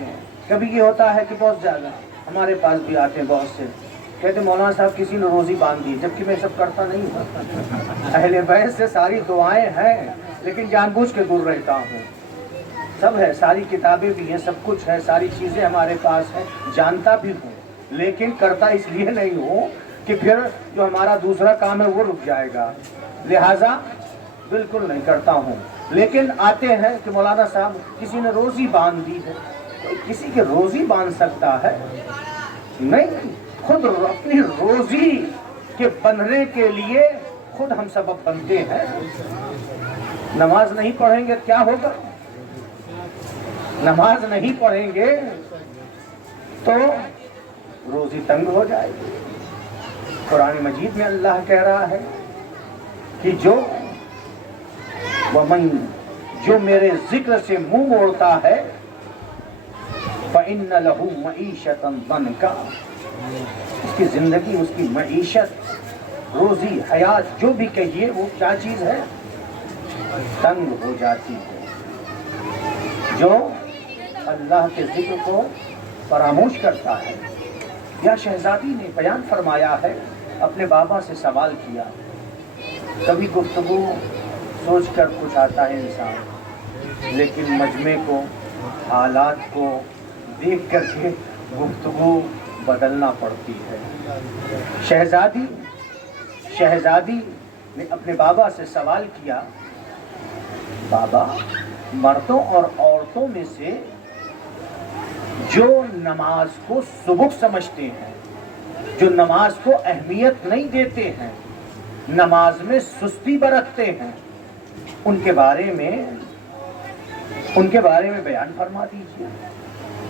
کبھی یہ ہوتا ہے کہ بہت زیادہ ہمارے پاس بھی آتے ہیں بہت سے، کہتے مولانا صاحب کسی نے روزی باندھ دی، جبکہ میں سب کرتا نہیں ہوں، اہل بیت سے ساری دعائیں ہیں لیکن جان بوجھ کے دور رہتا ہوں، سب ہے، ساری کتابیں بھی ہیں، سب کچھ ہے، ساری چیزیں ہمارے پاس ہیں، جانتا بھی ہوں لیکن کرتا اس لیے نہیں ہوں کہ پھر جو ہمارا دوسرا کام ہے وہ رک جائے گا، لہذا بالکل نہیں کرتا ہوں۔ لیکن آتے ہیں کہ مولانا صاحب کسی نے روزی باندھ دی ہے، کسی کی روزی باندھ سکتا ہے؟ نہیں، خود اپنی روزی کے بندھنے کے لیے خود ہم سبب بنتے ہیں۔ نماز نہیں پڑھیں گے کیا ہوگا؟ نماز نہیں پڑھیں گے تو روزی تنگ ہو جائے گی۔ قرآن مجید میں اللہ کہہ رہا ہے کہ جو میرے ذکر سے منہ موڑتا ہے فَإِنَّ لَهُ مَعِيشَةً ضَنْكًا، اس کی زندگی، اس کی معیشت، روزی، حیات، جو بھی کہیے وہ کیا چیز ہے؟ تنگ ہو جاتی ہے۔ جو اللہ کے ذکر کو فراموش کرتا ہے، یا شہزادی نے بیان فرمایا ہے، اپنے بابا سے سوال کیا، کبھی گفتگو سوچ کر کچھ آتا ہے انسان، لیکن مجمع کو، حالات کو دیکھ کر کے گفتگو بدلنا پڑتی ہے۔ شہزادی نے اپنے بابا سے سوال کیا، بابا مردوں اور عورتوں میں سے جو نماز کو سبق سمجھتے ہیں، جو نماز کو اہمیت نہیں دیتے ہیں، نماز میں سستی برتتے ہیں، ان کے بارے میں بیان فرما دیجیے۔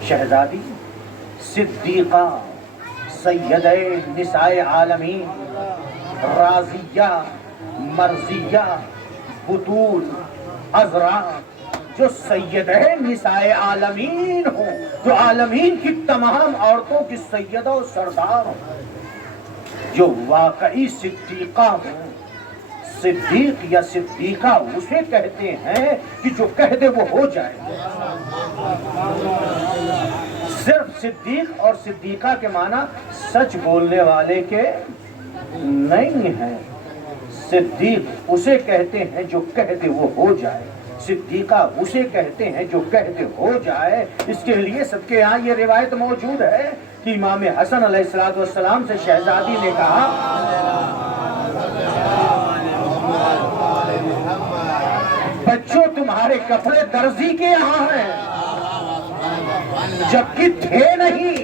شہزادی صدیقہ، سیدہ نساء عالمین، راضیہ، مرضیہ، بطول، عذرا، جو سیدہ نساء عالمین ہوں، جو عالمین کی تمام عورتوں کی سیدہ و سردار ہوں، جو واقعی صدیقہ ہوں۔ صدیق یا صدیقہ اسے کہتے ہیں کہ جو کہہ دے وہ ہو جائے۔ صرف صدیق اور صدیقہ کے معنی سچ بولنے والے کے نہیں ہیں۔ صدیق اسے کہتے ہیں جو کہہ دے وہ ہو جائے، صدیقہ اسے کہتے ہیں جو کہہ دے ہو جائے۔ اس کے لیے سب کے یہاں یہ روایت موجود ہے کہ امام حسن علیہ السلام سے شہزادی نے کہا، بچوں تمہارے کپڑے درزی کے یہاں ہیں، جبکہ تھے نہیں،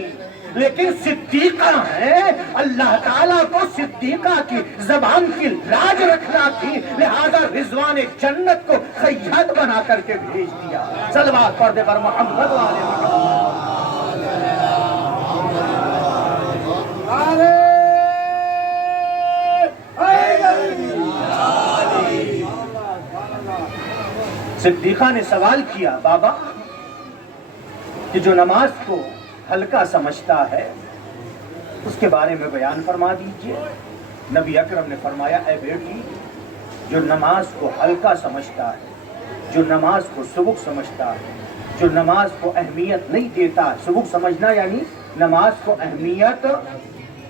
لیکن صدیقہ ہیں۔ اللہ تعالیٰ کو صدیقہ کی زبان کی لاج رکھنا تھی، لہذا رضوان جنت کو خیاط بنا کر کے بھیج دیا۔ صلوات پڑھ دے پر محمد والے محمد۔ صدیقہ نے سوال کیا، بابا کہ جو نماز کو ہلکا سمجھتا ہے اس کے بارے میں بیان فرما دیجئے۔ نبی اکرم نے فرمایا، اے بیٹی، جو نماز کو ہلکا سمجھتا ہے، جو نماز کو سبق سمجھتا ہے، جو نماز کو اہمیت نہیں دیتا، سبق سمجھنا یعنی نماز کو اہمیت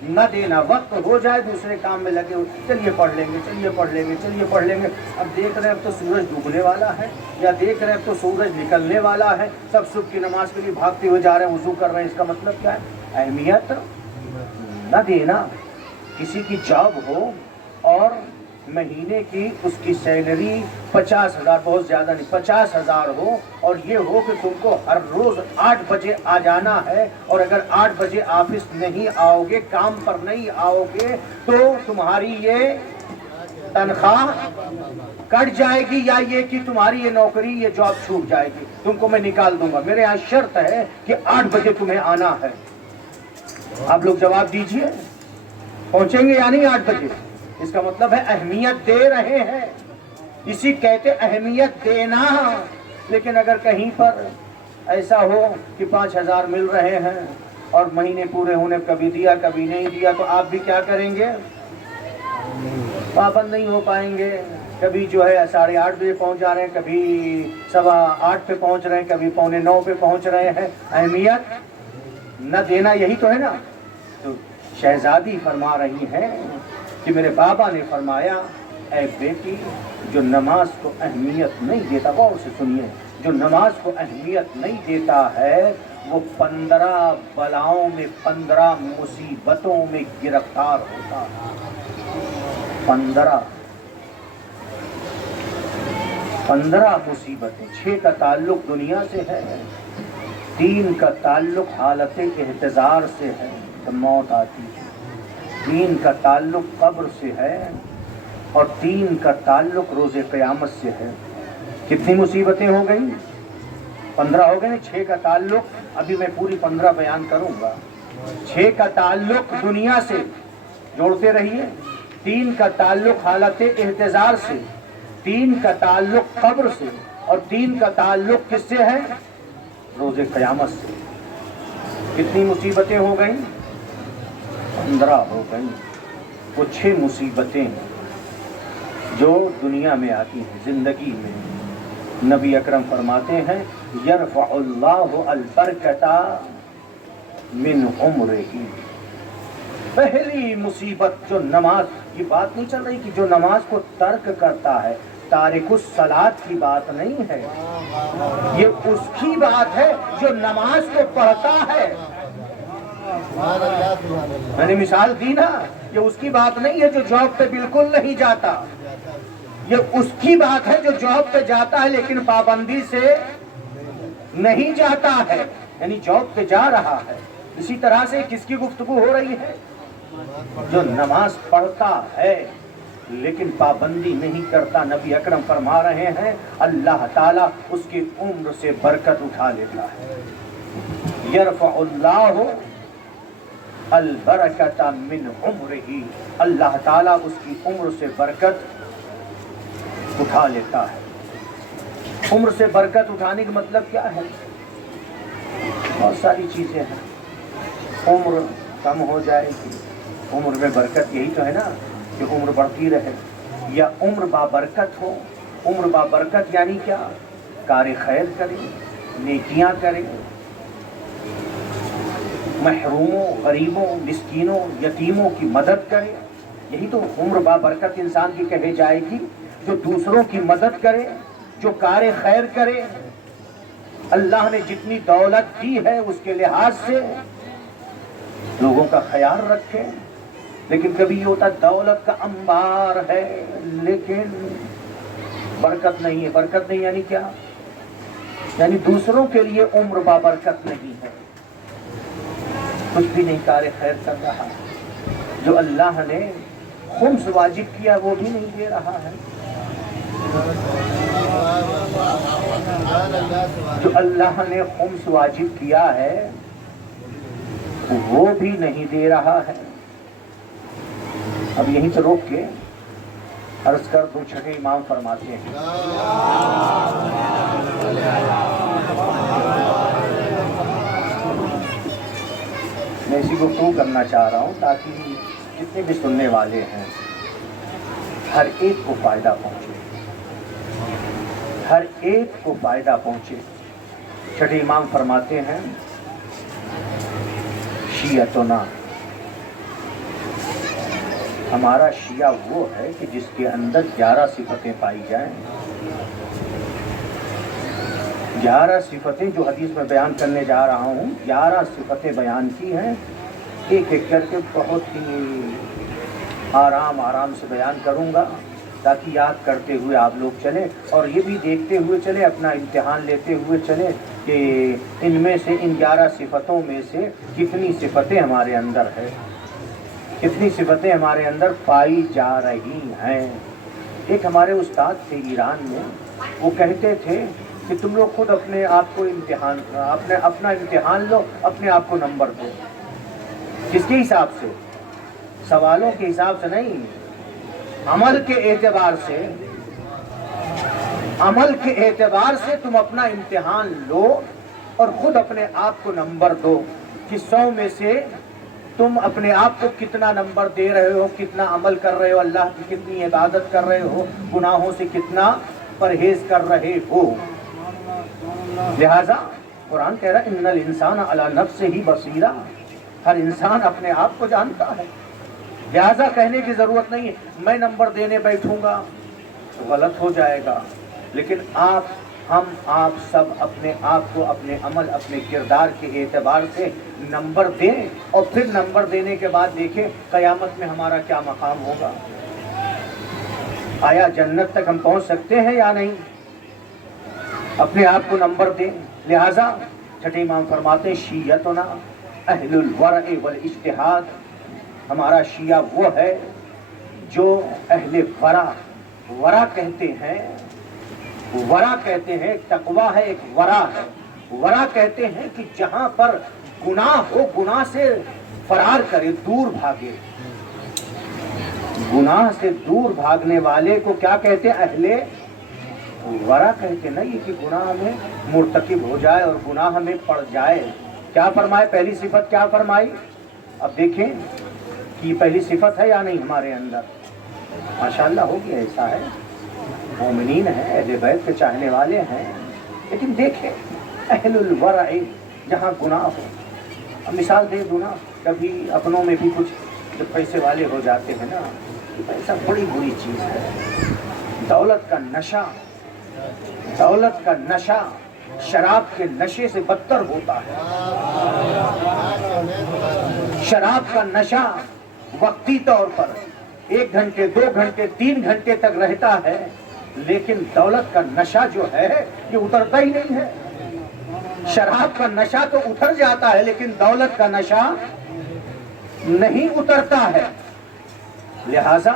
نہ دینا، وقت ہو جائے دوسرے کام میں لگے، چلیے پڑھ لیں گے، چلیے پڑھ لیں گے، چلیے پڑھ لیں گے، اب دیکھ رہے ہیں اب تو سورج ڈوبنے والا ہے، یا دیکھ رہے ہیں اب تو سورج نکلنے والا ہے، سب صبح کی نماز کے لیے بھاگتے ہوئے جا رہے ہیں، وضو کر رہے ہیں، اس کا مطلب کیا ہے؟ اہمیت نہ دینا۔ کسی کی جاب ہو اور مہینے کی اس کی سیلری 50,000، بہت زیادہ نہیں، 50,000 ہو، اور یہ ہو کہ تم کو ہر روز 8 بجے آ جانا ہے، اور اگر 8 بجے آفس نہیں آؤ گے، کام پر نہیں آؤ گے، تو تمہاری یہ تنخواہ کٹ جائے گی یا یہ کہ تمہاری یہ نوکری یہ جاب چھوٹ جائے گی، تم کو میں نکال دوں گا، میرے یہاں شرط ہے کہ 8 بجے تمہیں آنا ہے۔ آپ لوگ جواب دیجئے، پہنچیں گے یا نہیں 8 بجے؟ اس کا مطلب ہے اہمیت دے رہے ہیں، اسی کہتے اہمیت دینا۔ لیکن اگر کہیں پر ایسا ہو کہ 5,000 مل رہے ہیں اور مہینے پورے ہونے کبھی دیا کبھی نہیں دیا، تو آپ بھی کیا کریں گے؟ پابند نہیں ہو پائیں گے۔ کبھی جو ہے 8:30 بجے پہنچ جا رہے ہیں، کبھی 8:15 پہ پہنچ رہے ہیں، کبھی 8:45 پہ پہنچ رہے ہیں۔ اہمیت نہ دینا یہی تو ہے نا۔ تو شہزادی فرما رہی ہیں کہ میرے بابا نے فرمایا، اے بیٹی، جو نماز کو اہمیت نہیں دیتا، غور سے سنیے، جو نماز کو اہمیت نہیں دیتا ہے وہ 15 بلاؤں میں 15 مصیبتوں میں گرفتار ہوتا ہے۔ 15 مصیبتیں، 6 کا تعلق دنیا سے ہے، 3 کا تعلق حالت احتضار سے ہے تو موت آتی ہے، 3 کا تعلق قبر سے ہے اور 3 کا تعلق روز قیامت سے ہے۔ کتنی مصیبتیں ہو گئیں؟ 15 ہو گئے۔ 6 کا تعلق ابھی میں پوری 15 بیان کروں گا۔ 6 کا تعلق دنیا سے، جوڑتے رہیے، 3 کا تعلق حالت احتضار سے، 3 کا تعلق قبر سے اور 3 کا تعلق کس سے ہے؟ روز قیامت سے۔ کتنی مصیبتیں ہو گئیں؟ 15 ہو گئیں۔ وہ 6 مصیبتیں جو دنیا میں آتی ہیں، زندگی میں، نبی اکرم فرماتے ہیں یرفع اللہ البرکۃ من عمرہ۔ پہلی مصیبت جو نماز کی بات نہیں چل رہی کہ جو نماز کو ترک کرتا ہے، تارک الصلاۃ کی بات نہیں ہے، یہ اس کی بات ہے جو نماز کو پڑھتا ہے۔ میں نے مثال دی نا، یہ اس کی بات نہیں ہے جو جاب پہ بالکل نہیں جاتا، یہ اس کی بات ہے جو جاب پہ جاتا ہے لیکن پابندی سے نہیں جاتا ہے، یعنی جاب پہ جا رہا ہے۔ اسی طرح سے کس کی گفتگو ہو رہی ہے؟ جو نماز پڑھتا ہے لیکن پابندی نہیں کرتا۔ نبی اکرم فرما رہے ہیں اللہ تعالیٰ اس کی عمر سے برکت اٹھا لیتا ہے۔ یرفع اللہ البرکۃ من عمرہ، اللہ تعالیٰ اس کی عمر سے برکت اٹھا لیتا ہے۔ عمر سے برکت اٹھانے کا مطلب کیا ہے؟ بہت ساری چیزیں ہیں۔ عمر کم ہو جائے گی، عمر میں برکت یہی تو ہے نا کہ عمر بڑھتی رہے، یا عمر بابرکت ہو۔ عمر بابرکت یعنی کیا؟ کار خیر کرے، نیکیاں کرے، محروموں، غریبوں، مسکینوں، یتیموں کی مدد کرے۔ یہی تو عمر بابرکت انسان کی کہی جائے گی، جو دوسروں کی مدد کرے، جو کار خیر کرے۔ اللہ نے جتنی دولت دی ہے اس کے لحاظ سے لوگوں کا خیال رکھے۔ لیکن کبھی یہ ہوتا دولت کا انبار ہے لیکن برکت نہیں ہے۔ برکت نہیں یعنی کیا؟ یعنی دوسروں کے لیے عمر بابرکت نہیں ہے، کچھ بھی نہیں کار خیر کر رہا، جو اللہ نے خمس واجب کیا وہ بھی نہیں دے رہا ہے، جو اللہ نے خمس واجب کیا ہے وہ بھی نہیں دے رہا ہے۔ اب یہیں سے روک کے عرض کر دو، چھٹے امام فرماتے ہیں میں اسی گفتگو کرنا چاہ رہا ہوں تاکہ جتنے بھی سننے والے ہیں ہر ایک کو فائدہ پہنچے، ہر ایک کو فائدہ پہنچے۔ چھٹے امام فرماتے ہیں شیعتنا، ہمارا شیعہ وہ ہے کہ جس کے اندر 11 صفتیں پائی جائیں۔ 11 صفتیں جو حدیث میں بیان کرنے جا رہا ہوں، 11 صفتیں بیان کی ہیں، ایک ایک کر کے بہت ہی آرام سے بیان کروں گا تاکہ یاد کرتے ہوئے آپ لوگ چلیں اور یہ بھی دیکھتے ہوئے چلیں، اپنا امتحان لیتے ہوئے چلیں کہ ان میں سے ان 11 صفتوں میں سے کتنی صفتیں ہمارے اندر ہے، کتنی صفتیں ہمارے اندر پائی جا رہی ہیں۔ ایک ہمارے استاد تھے ایران میں، وہ کہتے تھے کہ تم لوگ خود اپنے آپ کو امتحان، اپنا امتحان لو، اپنے آپ کو نمبر دو۔ کس کے حساب سے؟ سوالوں کے حساب سے نہیں، عمل کے اعتبار سے، عمل کے اعتبار سے تم اپنا امتحان لو اور خود اپنے آپ کو نمبر دو کہ 100 میں سے تم اپنے آپ کو کتنا نمبر دے رہے ہو، کتنا عمل کر رہے ہو، اللہ کی کتنی عبادت کر رہے ہو، گناہوں سے کتنا پرہیز کر رہے ہو۔ لہذا قرآن کہہ رہا ہے ان الانسان علی نفسہ بصیرہ، ہر انسان اپنے آپ کو جانتا ہے، لہذا کہنے کی ضرورت نہیں ہے میں نمبر دینے بیٹھوں گا تو غلط ہو جائے گا۔ لیکن آپ سب اپنے آپ کو اپنے عمل، اپنے کردار کے اعتبار سے نمبر دیں، اور پھر نمبر دینے کے بعد دیکھیں قیامت میں ہمارا کیا مقام ہوگا، آیا جنت تک ہم پہنچ سکتے ہیں یا نہیں، اپنے آپ کو نمبر دیں۔ لہذا چھٹے امام فرماتے ہیں شیعتنا اہل الورع والاجتہاد، ہمارا شیعہ وہ ہے جو اہل ورع کہتے ہیں، ورع کہتے ہیں، ایک تقویٰ ہے، ایک ورع ہے۔ ورع کہتے ہیں کہ جہاں پر گناہ ہو گناہ سے فرار کرے، دور بھاگے، گناہ سے دور بھاگنے والے کو کیا کہتے ہیں؟ اہل ورع کہتے ہیں۔ نہیں کہ گناہ میں مرتکب ہو جائے اور گناہ میں پڑ جائے۔ کیا فرمائے؟ پہلی صفت کیا فرمائی؟ اب دیکھیں کہ پہلی صفت ہے یا نہیں ہمارے اندر؟ ماشاءاللہ ہو گیا، ایسا ہے، مومنین ہیں، اہل بیت کے چاہنے والے ہیں، لیکن دیکھیں اہل الورع جہاں گناہ ہو۔ اب مثال دے دوں نا، کبھی اپنوں میں بھی کچھ جب پیسے والے ہو جاتے ہیں نا، پیسہ بڑی بری چیز ہے، دولت کا نشہ، دولت کا نشہ شراب کے نشے سے بدتر ہوتا ہے۔ شراب کا نشہ وقتی طور پر 1 گھنٹے 2 گھنٹے 3 گھنٹے تک رہتا ہے، لیکن دولت کا نشہ جو ہے یہ اترتا ہی نہیں ہے۔ شراب کا نشہ تو اتر جاتا ہے لیکن دولت کا نشہ نہیں اترتا ہے۔ لہذا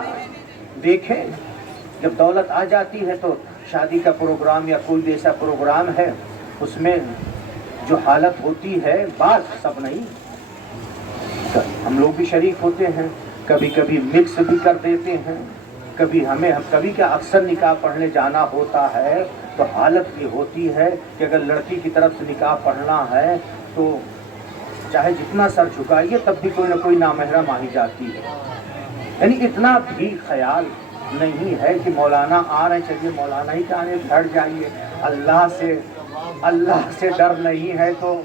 دیکھیں جب دولت آ جاتی ہے تو شادی کا پروگرام یا کوئی بھی ایسا پروگرام ہے، اس میں جو حالت ہوتی ہے، بعض سب نہیں، ہم لوگ بھی شریک ہوتے ہیں، کبھی کبھی مکس بھی کر دیتے ہیں، کبھی کیا اکثر نکاح پڑھنے جانا ہوتا ہے تو حالت یہ ہوتی ہے کہ اگر لڑکی کی طرف سے نکاح پڑھنا ہے تو چاہے جتنا سر جھکائیے تب بھی کوئی نہ کوئی نامحرم آ ہی جاتی ہے۔ یعنی اتنا بھی خیال نہیں ہے کہ مولانا آ رہے ہیں، چلیے مولانا ہی کہاں ہٹ جائیے، اللہ سے ڈر نہیں ہے۔ تو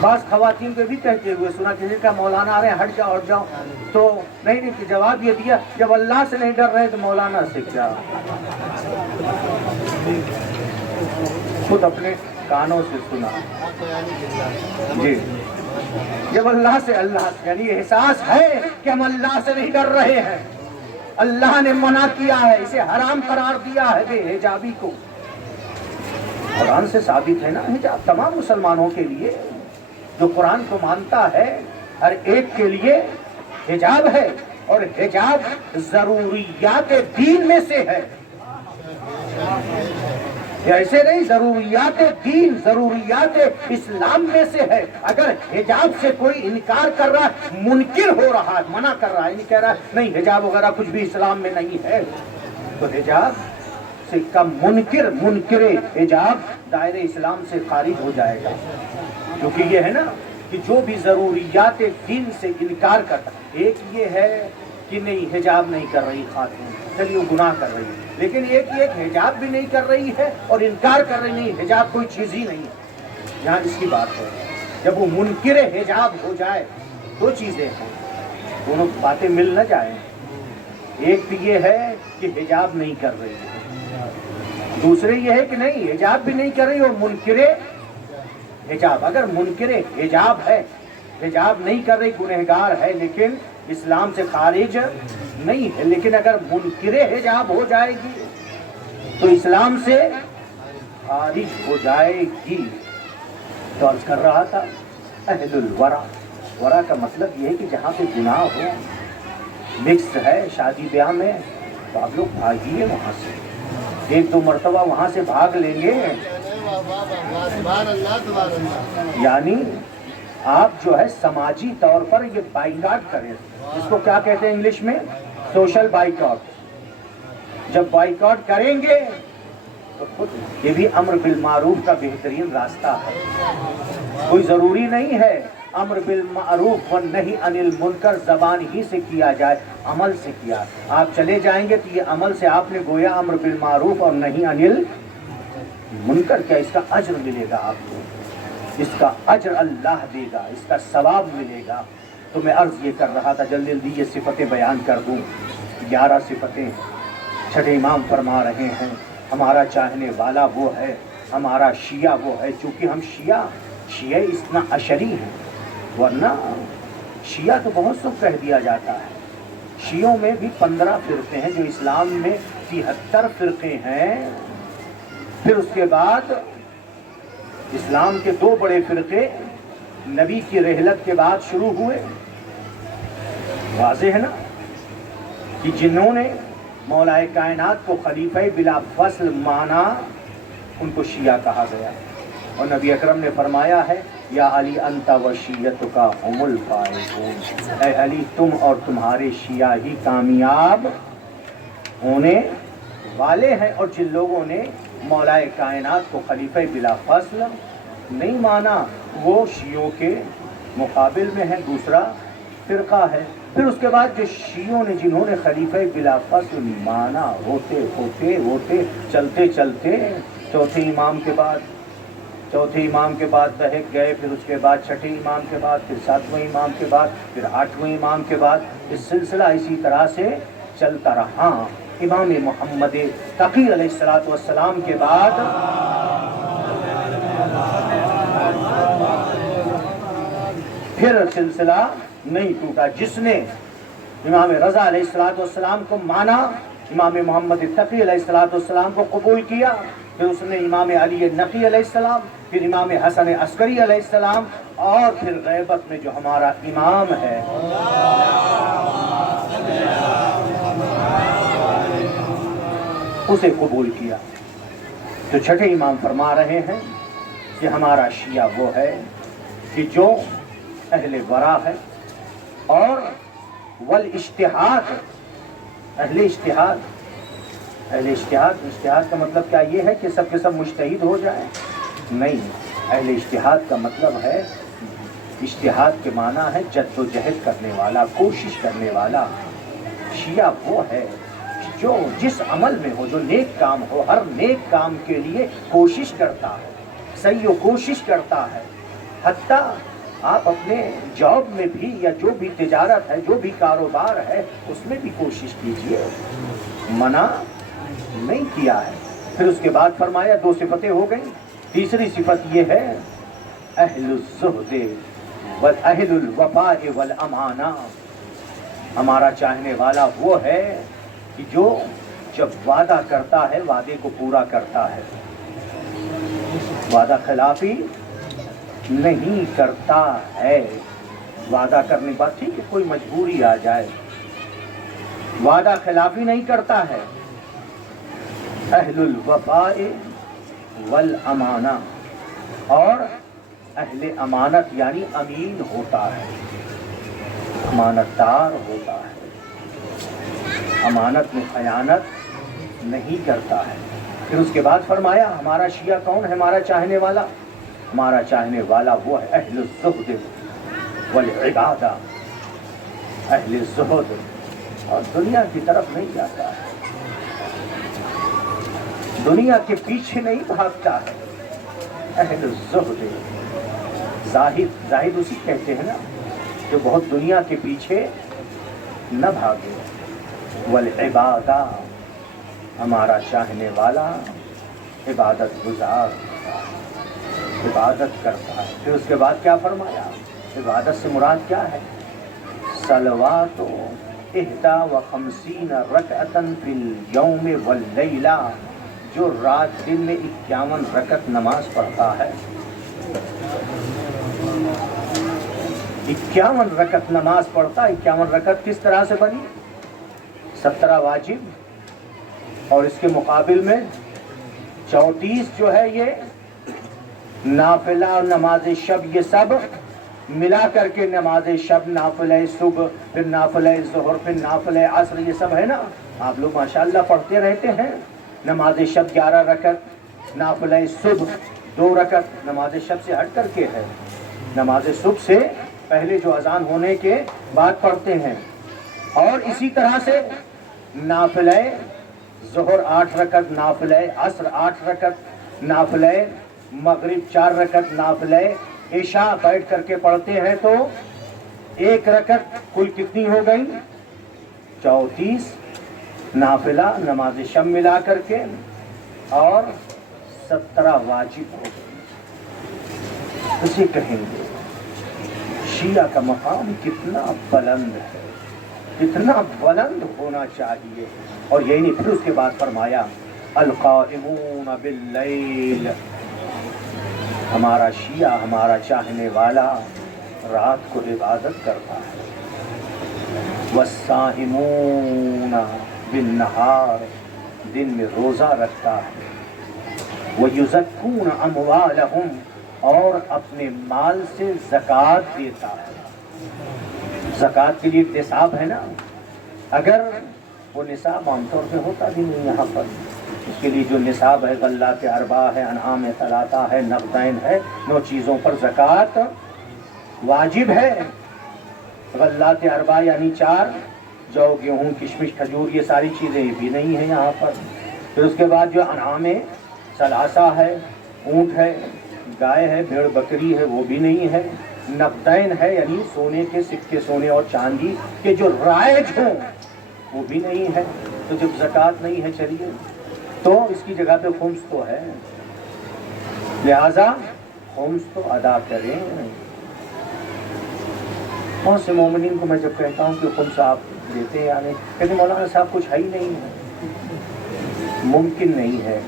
بعض خواتین کو بھی کہتے ہوئے سنا کہ کا مولانا آ رہے ہیں، ہٹ جاؤ، تو نہیں جواب یہ دیا جب اللہ سے نہیں ڈر رہے تو مولانا سے کیا۔ خود اپنے کانوں سے سنا جی، جب اللہ سے یعنی احساس ہے کہ ہم اللہ سے نہیں ڈر رہے ہیں، اللہ نے منع کیا ہے، اسے حرام قرار دیا ہے بے حجابی کو۔ قرآن سے ثابت ہے نا حجاب تمام مسلمانوں کے لیے، جو قرآن کو مانتا ہے ہر ایک کے لیے حجاب ہے، اور حجاب ضروریات دین میں سے ہے، ایسے نہیں، ضروریات دین، ضروریات اسلام میں سے ہے۔ اگر حجاب سے کوئی انکار کر رہا ہے، منکر ہو رہا ہے، منع کر رہا ہے، نہیں کہہ رہا ہے نہیں حجاب وغیرہ کچھ بھی اسلام میں نہیں ہے، تو حجاب سے کا منکر حجاب دائرہ اسلام سے خارج ہو جائے گا۔ کیونکہ یہ ہے نا کہ جو بھی ضروریات دین سے انکار کرتا، ایک یہ ہے کہ نہیں حجاب نہیں کر رہی خاتون، چلیے وہ گناہ کر رہی ہے، لیکن ایک حجاب بھی نہیں کر رہی ہے اور انکار کر رہی نہیں، حجاب کوئی چیز ہی نہیں ہے، یہاں اس کی بات ہے۔ جب وہ منکر حجاب ہو جائے، دو چیزیں ہیں، دونوں باتیں مل نہ جائیں، ایک تو یہ ہے کہ حجاب نہیں کر رہی ہے، دوسرے یہ ہے کہ نہیں حجاب بھی نہیں کر رہی اور منکر حجاب۔ اگر منکر حجاب ہے، حجاب نہیں کر رہی، گنہگار ہے لیکن اسلام سے خارج نہیں ہے، لیکن اگر منکر حجاب ہو جائے گی تو اسلام سے خارج ہو جائے گی۔ تو عرض کر رہا تھا اہل الورع، ورع کا مطلب یہ ہے کہ جہاں پہ گناہ ہو، مکس ہے، شادی بیاہ میں تو آپ لوگ بھاگیے وہاں سے، ایک دو مرتبہ وہاں سے بھاگ لیں گے، یعنی آپ جو ہے سماجی طور پر یہ بائیکاٹ کریں، اس کو کیا کہتے ہیں انگلش میں؟ Social boycott. جب بائیکاٹ کریں گے تو خود یہ بھی امر بالمعروف کا بہترین راستہ ہے۔ کوئی ضروری نہیں ہے امر بالمعروف و نہی عن المنکر زبان ہی سے کیا جائے، عمل سے کیا۔ آپ چلے جائیں گے تو یہ عمل سے آپ نے گویا امر بالمعروف اور نہی عن المنکر کیا، اس کا اجر ملے گا آپ کو، اس کا اجر اللہ دے گا، اس کا ثواب ملے گا۔ تو میں عرض یہ کر رہا تھا، جلدی جلدی یہ صفتیں بیان کر دوں، 11 صفتیں چھٹے امام فرما رہے ہیں۔ ہمارا چاہنے والا وہ ہے، ہمارا شیعہ وہ ہے، چونکہ ہم شیعہ اثنا عشری ہیں، ورنہ شیعہ تو بہت سب کہہ دیا جاتا ہے۔ شیعوں میں بھی 15 فرقے ہیں، جو اسلام میں 73 فرقے ہیں۔ پھر اس کے بعد اسلام کے 2 بڑے فرقے نبی کی رحلت کے بعد شروع ہوئے۔ واضح ہے نا کہ جنہوں نے مولا کائنات کو خلیفہ بلا فصل مانا ان کو شیعہ کہا گیا، اور نبی اکرم نے فرمایا ہے یا علی انت و شیعتک هم الفائزون، اے علی تم اور تمہارے شیعہ ہی کامیاب ہونے والے ہیں۔ اور جن لوگوں نے مولا کائنات کو خلیفہ بلا فصل نہیں مانا وہ شیعوں کے مقابل میں ہے، دوسرا فرقہ ہے۔ پھر اس کے بعد جو شیعوں نے جنہوں نے خلیفہ بلا فصل مانا، ہوتے ہوتے چلتے چلتے چوتھے امام کے بعد بہک گئے، پھر اس کے بعد چھٹے امام کے بعد، پھر 7ویں امام کے بعد، پھر 8ویں امام کے بعد، اس سلسلہ اسی طرح سے چلتا رہا۔ امام محمد تقی علیہ السلام کے بعد پھر سلسلہ نہیں ٹوٹا۔ جس نے امام رضا علیہ السلام کو مانا، امام محمد تقی علیہ السلام کو قبول کیا، پھر اس نے امام علی نقی علیہ السلام، پھر امام حسن عسکری علیہ السلام، اور پھر غیبت میں جو ہمارا امام ہے اسے قبول کیا۔ تو چھٹے امام فرما رہے ہیں کہ ہمارا شیعہ وہ ہے کہ جو اہل ورع ہے اور والاجتہاد، اہل اجتہاد کا مطلب کیا یہ ہے کہ سب کے سب مجتہد ہو جائیں؟ نہیں، اہل اجتہاد کا مطلب ہے، اجتہاد کے معنی ہے جد و جہد کرنے والا، کوشش کرنے والا۔ شیعہ وہ ہے جو جس عمل میں ہو، جو نیک کام ہو، ہر نیک کام کے لیے کوشش کرتا ہے، صحیح و کوشش کرتا ہے۔ حتیٰ آپ اپنے جاب میں بھی یا جو بھی تجارت ہے، جو بھی کاروبار ہے، اس میں بھی کوشش کیجیے، منع نہیں کیا ہے۔ پھر اس کے بعد فرمایا 2 صفتیں ہو گئیں، تیسری صفت یہ ہے اہل الزہد واہل الوفاء والامانہ۔ ہمارا چاہنے والا وہ ہے کہ جو جب وعدہ کرتا ہے وعدے کو پورا کرتا ہے، وعدہ خلافی نہیں کرتا ہے۔ وعدہ کرنے کے بعد ٹھیک ہے کوئی مجبوری آ جائے، وعدہ خلافی نہیں کرتا ہے۔ اہل الوفاء والامانہ، اور اہل امانت یعنی امین ہوتا ہے، امانت دار ہوتا ہے، امانت میں خیانت نہیں کرتا ہے۔ پھر اس کے بعد فرمایا ہمارا شیعہ کون ہے، ہمارا چاہنے والا؟ ہمارا چاہنے والا وہ ہے اہل الزہد والعبادہ، اہل زہد، اور دنیا کی طرف نہیں جاتا ہے، دنیا کے پیچھے نہیں بھاگتا ہے۔ اہل الزہد، زاہد اسی کہتے ہیں نا جو بہت دنیا کے پیچھے نہ بھاگے۔ والعبادہ، ہمارا چاہنے والا عبادت گزار، عبادت کرتا ہے۔ پھر اس کے بعد کیا فرمایا؟ عبادت سے مراد کیا ہے؟ صلوات 51 رکعتاً فی اليوم واللیلہ، جو رات دن میں 51 رکعت نماز پڑھتا ہے۔ 51 رکعت نماز پڑھتا ہے۔ 51 رکعت کس طرح سے بنی؟ 17 واجب، اور اس کے مقابل میں 34 جو ہے یہ نافلہ نماز شب، یہ سب ملا کر کے نماز شب، نافلہ صبح، پھر نافلہ ظہر، پھر نافلہ عصر، یہ سب ہے نا. آپ لوگ ماشاءاللہ پڑھتے رہتے ہیں. نماز شب 11 رکعت، نافلہ صبح 2 رکعت. نماز شب سے ہٹ کر کے ہے، نماز صبح سے پہلے جو اذان ہونے کے بعد پڑھتے ہیں. اور اسی طرح سے نافلہ ظہر 8 رکعت، نافلہ عصر 8 رکعت، نافلہ مغرب 4 رکعت، نافلہ عشاء بیٹھ کر کے پڑھتے ہیں تو 1 رکعت کل کتنی ہو گئی؟ 34 نافلہ نماز شب ملا کر کے، اور 17 واجب ہو گئی. اسے کہیں گے شیعہ کا مقام کتنا بلند ہے، کتنا بلند ہونا چاہیے. اور یہی نہیں، پھر اس کے بعد فرمایا القائمون باللیل، ہمارا شیعہ، ہمارا چاہنے والا رات کو عبادت کرتا ہے. والصائمون بالنہار، دن میں روزہ رکھتا ہے. ویزکون اموالہم، اور اپنے مال سے زکوٰۃ دیتا ہے. زکوٰۃ کے لیے نصاب ہے نا، اگر وہ نصاب عام طور پہ ہوتا بھی نہیں یہاں پر. اس کے لیے جو نصاب ہے غلات اربع ہے، انعام ثلاثہ ہے، نقدین ہے، 9 چیزوں پر زکوٰۃ واجب ہے. غلات اربع یعنی 4، جو گیہوں، کشمش، کھجور، یہ ساری چیزیں بھی نہیں ہیں یہاں پر. پھر اس کے بعد جو انعام ثلاثہ ہے، اونٹ ہے، گائے ہے، بھیڑ بکری ہے، وہ بھی نہیں ہے. نقدین ہے یعنی سونے کے سکے، سونے اور چاندی کے جو رائج ہوں وہ بھی نہیں ہے. تو جب زکوٰۃ نہیں ہے چلیے تو اس کی جگہ پہ خمس تو ہے، لہذا خمس تو ادا کریں. بہت سے مومنین کو میں جب کہتا ہوں کہ خمس آپ دیتے ہیں یا نہیں، کہتے مولانا صاحب کچھ ہے ہی نہیں ہے. ممکن نہیں ہے،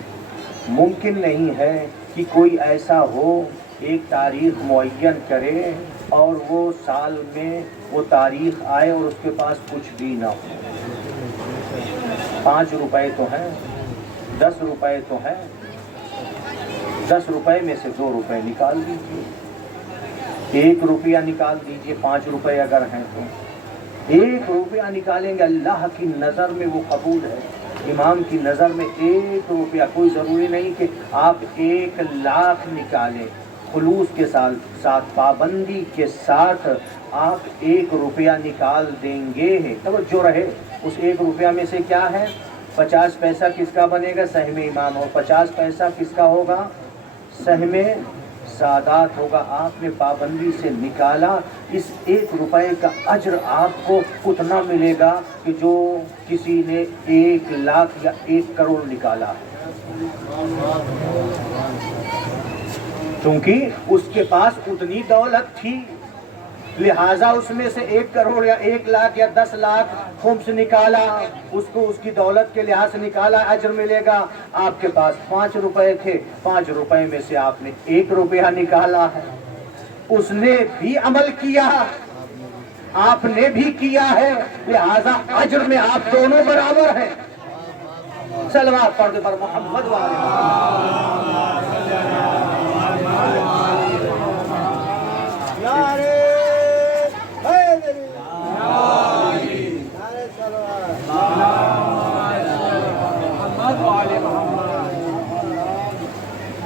ممکن نہیں ہے کہ کوئی ایسا ہو ایک تاریخ معین کرے اور وہ سال میں وہ تاریخ آئے اور اس کے پاس کچھ بھی نہ ہو. 5 روپے تو ہیں، 10 روپے تو ہیں، 10 روپے میں سے 2 روپے نکال دیجیے، 1 روپیہ نکال دیجیے. 5 روپے اگر ہیں تو 1 روپیہ نکالیں گے، اللہ کی نظر میں وہ قبول ہے. امام کی نظر میں 1 روپیہ، کوئی ضروری نہیں کہ آپ 1 لاکھ نکالیں. خلوص کے ساتھ، پابندی کے ساتھ آپ 1 روپیہ نکال دیں گے. توجہ رہے، اس 1 روپیہ میں سے کیا ہے؟ 50 پیسہ کس کا بنے گا؟ سہم امام. اور 50 پیسہ کس کا ہوگا؟ سہم سادات ہوگا. آپ نے پابندی سے نکالا، اس 1 روپے کا اجر آپ کو اتنا ملے گا کہ جو کسی نے 1 لاکھ یا 1 کروڑ نکالا ہے. کیونکہ اس کے پاس اتنی دولت تھی، لہٰذا اس میں سے 1 کروڑ یا 1 لاکھ یا 10 لاکھ خمس نکالا، اس کو اس کی دولت کے لحاظ سے نکالا، اجر ملے گا. آپ کے پاس 5 روپے تھے، 5 روپے میں سے آپ نے 1 روپیہ نکالا ہے. اس نے بھی عمل کیا، آپ نے بھی کیا ہے، لہذا اجر میں آپ دونوں برابر ہیں. صلوات پڑھ دے پر محمد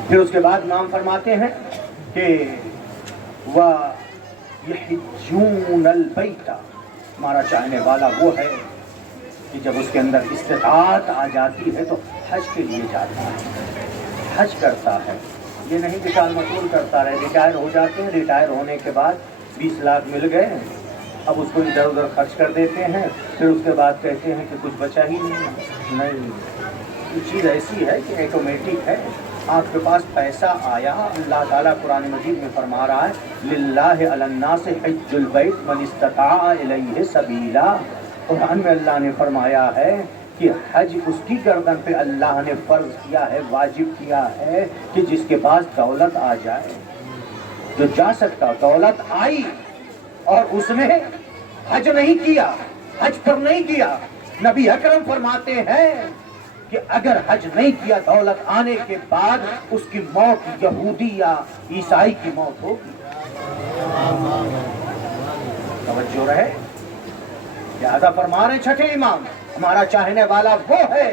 پھر اس کے بعد امام فرماتے ہیں کہ وَيَحِجُّونَ الْبَيْتَ، ہمارا چاہنے والا وہ ہے کہ جب اس کے اندر استطاعت آ جاتی ہے تو حج کے لیے جاتا ہے، حج کرتا ہے. یہ نہیں کہ ٹال مٹول کرتا رہے. ریٹائر ہو جاتے ہیں، ریٹائر ہونے کے بعد 20 لاکھ مل گئے، اب اس کو ادھر ادھر خرچ کر دیتے ہیں، پھر اس کے بعد کہتے ہیں کہ کچھ بچا ہی نہیں. یہ چیز ایسی ہے کہ آٹومیٹک ہے. آپ کے پاس پیسہ آیا، اللہ تعالیٰ قرآن مجید میں فرما رہا ہے للہ علی الناس حج البیت من استطاع الیہ سبیلا. قرآن میں اللہ نے فرمایا ہے کہ حج اس کی گردن پہ اللہ نے فرض کیا ہے، واجب کیا ہے کہ جس کے پاس دولت آ جائے، جو جا سکتا. دولت آئی اور اس نے حج نہیں کیا، حج پر نہیں کیا. نبی اکرم فرماتے ہیں کہ اگر حج نہیں کیا دولت آنے کے بعد اس کی موت یہودی یا عیسائی کی موت ہوگی. توجہ رہے. لہذا فرما رہے چھٹے امام ہمارا چاہنے والا وہ ہے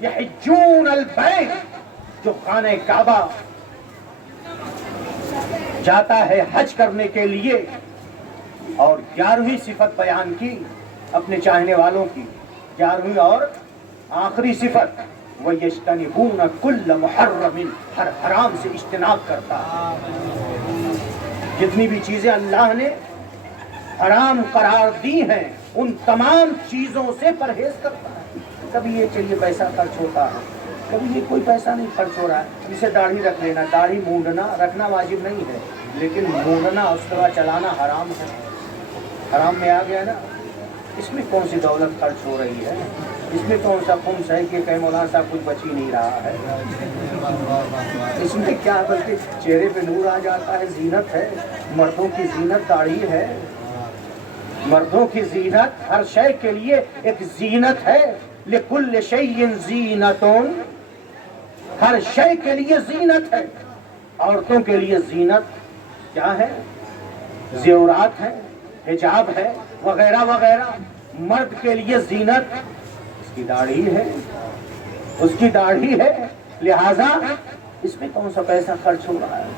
یحجون البیت جو خانہ کعبہ جاتا ہے حج کرنے کے لیے. اور 11ویں صفت بیان کی اپنے چاہنے والوں کی. 11ویں اور آخری صفت وَيَجْتَنِبُونَ كُلَّ مُحَرَّمٍ ہر حرام سے اجتناب کرتا ہے. جتنی بھی چیزیں اللہ نے حرام قرار دی ہیں ان تمام چیزوں سے پرہیز کرتا ہے. کبھی یہ چلیے پیسہ خرچ ہوتا ہے, کبھی یہ کوئی پیسہ نہیں خرچ ہو رہا ہے, اسے داڑھی رکھ لینا. داڑھی مونڈنا رکھنا واجب نہیں ہے, لیکن مونڈنا اس طرح چلانا حرام ہے. حرام میں آ گیا نا. اس میں کون سی دولت خرچ ہو رہی ہے, اس میں کون سا خمس ہے کہ مولانا صاحب کچھ بچ ہی نہیں رہا ہے. اس میں کیا بلکہ چہرے پہ نور آ جاتا ہے. زینت ہے, مردوں کی زینت داڑھی ہے. مردوں کی زینت ہر شے کے لیے ایک زینت ہے. لِكُلِّ شَيْءٍ زِینَةٌ ہر شے کے لیے زینت ہے. عورتوں کے لیے زینت کیا ہے؟ زیورات ہے, حجاب ہے, وغیرہ وغیرہ. مرد کے لیے زینت اس کی داڑھی ہے, اس کی داڑھی ہے. لہذا اس میں کون سا پیسہ خرچ ہو رہا ہے؟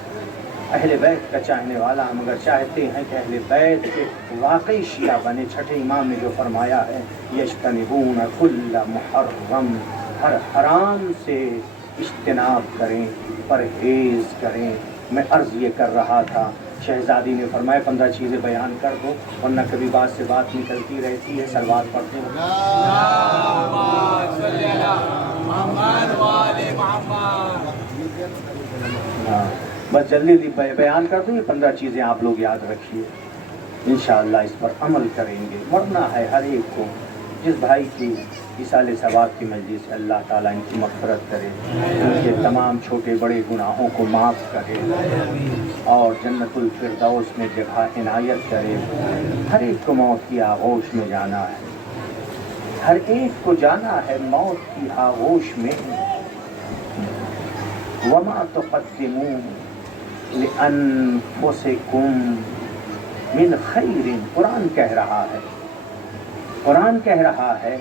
اہل بیت کا چاہنے والا ہم اگر چاہتے ہیں کہ اہل بیت کے واقعی شیعہ بنے, چھٹے امام نے جو فرمایا ہے یجتنبون کل محرم ہر حرام سے اجتناب کریں, پرہیز کریں. میں عرض یہ کر رہا تھا شہزادی نے فرمایا 15 چیزیں بیان کر دو ورنہ کبھی بات سے بات نکلتی رہتی ہے. سلوات پڑھتے ہیں. بس جلدی بیان کر دوں. یہ 15 چیزیں آپ لوگ یاد رکھیے, انشاءاللہ اس پر عمل کریں گے. مرنا ہے ہر ایک کو. جس بھائی کی اصال ثواب کی مجلس سے اللہ تعالیٰ ان کی مغفرت کرے, ان کے تمام چھوٹے بڑے گناہوں کو معاف کرے اور جنت الفردوس میں جگہ عنایت کرے. ہر ایک کو موت کی آغوش میں جانا ہے, ہر ایک کو جانا ہے موت کی آغوش میں. وَمَا تُقَدِّمُوا لِأَنفُسِكُمْ مِنْ خَيْرٍ قرآن کہہ رہا ہے, قرآن کہہ رہا ہے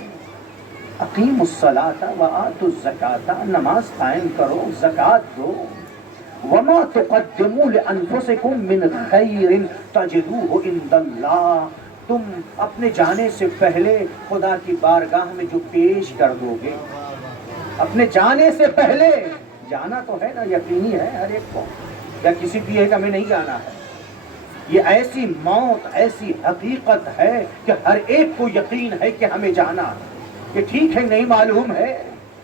اقیموا الصلاۃ وآتوا الزکاۃ نماز قائم کرو, زکوٰۃ دو. وما تقدموا لانفسکم من خیر تجدوہ عند اللہ تم اپنے جانے سے پہلے خدا کی بارگاہ میں جو پیش کر دو گے, اپنے جانے سے پہلے. جانا تو ہے نا, یقینی ہے ہر ایک کو, یا کسی کی ہے کہ ہمیں نہیں جانا ہے. یہ ایسی موت ایسی حقیقت ہے کہ ہر ایک کو یقین ہے کہ ہمیں جانا ہے. کہ ٹھیک ہے نہیں معلوم ہے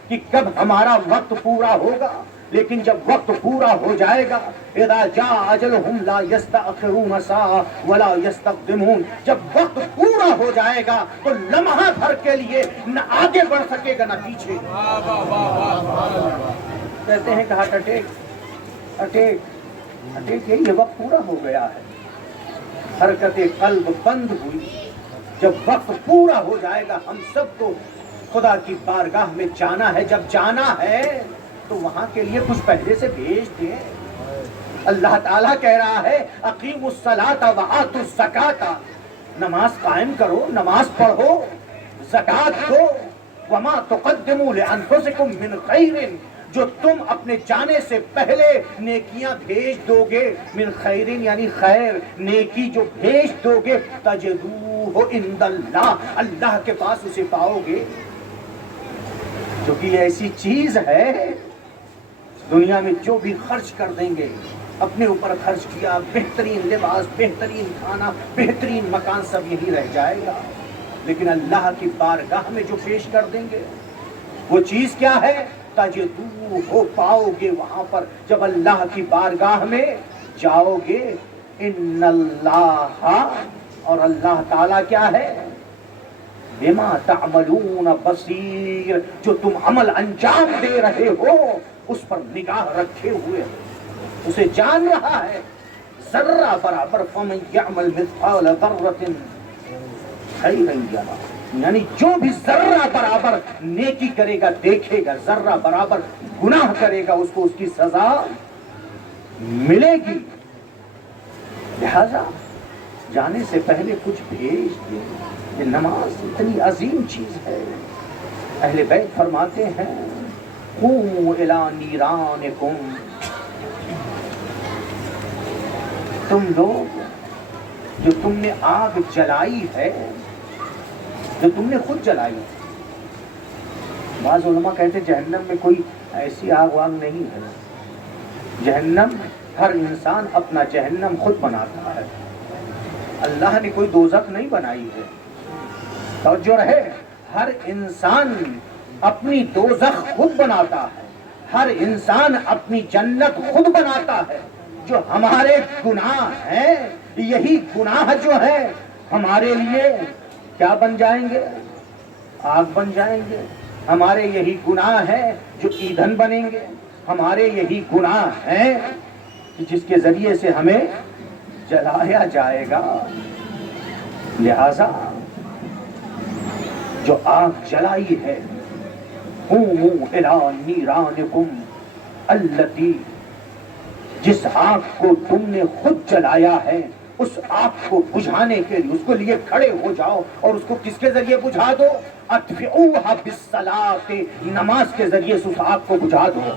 کہ کب ہمارا وقت پورا ہوگا, لیکن جب وقت پورا ہو جائے گا اذا جاء اجلهم لا يستأخرون ساعة ولا يستقدمون, جب وقت پورا ہو جائے گا تو لمحہ بھر کے لیے نہ آگے بڑھ سکے گا نہ پیچھے. کہتے ہیں کہ ہارٹ اٹیک یہ وقت پورا ہو گیا ہے, حرکت قلب بند ہوئی. جب وقت پورا ہو جائے گا ہم سب کو خدا کی بارگاہ میں جانا ہے. جب جانا ہے تو وہاں کے لیے کچھ پہلے سے بھیج دیں. اللہ تعالیٰ کہہ رہا ہے اقیموا الصلاۃ وآتوا الزکاۃ نماز قائم کرو, نماز پڑھو, زکوٰۃ دو. وما تقدموا لانفسکم من خیر جو تم اپنے جانے سے پہلے نیکیاں بھیج دو گے, من خیرین یعنی خیر نیکی جو بھیج دو گے, تجدوہ عند اللہ اللہ کے پاس اسے پاؤ گے. جو کہ ایسی چیز ہے دنیا میں جو بھی خرچ کر دیں گے, اپنے اوپر خرچ کیا, بہترین لباس, بہترین کھانا, بہترین مکان سب یہی رہ جائے گا. لیکن اللہ کی بارگاہ میں جو پیش کر دیں گے وہ چیز کیا ہے؟ تجدو ہو پاؤ گے وہاں پر جب اللہ کی بارگاہ میں جاؤ گے. ان اللہ اور اللہ تعالیٰ کیا ہے؟ بما تعملون بصیر جو تم عمل انجام دے رہے ہو اس پر نگاہ رکھے ہوئے, اسے جان رہا ہے. ذرہ برابر فمن یعمل مثقال ذرۃ خیرا یرہ یعنی جو بھی ذرہ برابر نیکی کرے گا دیکھے گا، ذرہ برابر گناہ کرے گا اس کو اس کی سزا ملے گی۔ لہذا جانے سے پہلے کچھ بھیج دیں۔ یہ نماز اتنی عظیم چیز ہے۔ اہل بیت فرماتے ہیں قوموا الی نیرانکم، تم لوگ جو تم نے آگ جلائی ہے، جو تم نے خود جلائی ہے۔ بعض علماء کہتے ہیں جہنم میں کوئی ایسی آگ واگ نہیں ہے، جہنم ہر انسان اپنا جہنم خود بناتا ہے، اللہ نے کوئی دوزخ نہیں بنائی ہے۔ توجہ رہے، ہر انسان اپنی دوزخ خود بناتا ہے، ہر انسان اپنی جنت خود بناتا ہے۔ جو ہمارے گناہ ہیں، یہی گناہ جو ہے ہمارے لیے کیا بن جائیں گے؟ آگ بن جائیں گے۔ ہمارے یہی گناہ ہیں جو ایندھن بنیں گے، ہمارے یہی گناہ ہیں جس کے ذریعے سے ہمیں جلایا جائے گا۔ لہذا جو آگ جلائی ہے، قوموا الی نیرانکم التی، جس آگ کو تم نے خود جلایا ہے، اس آگ کو بجھانے کے لیے اس کو لیے کھڑے ہو جاؤ، اور اس کو کس کے ذریعے بجھا دو؟ اطفئوها بالصلاۃ، نماز کے ذریعے سے اس آگ کو بجھا دو۔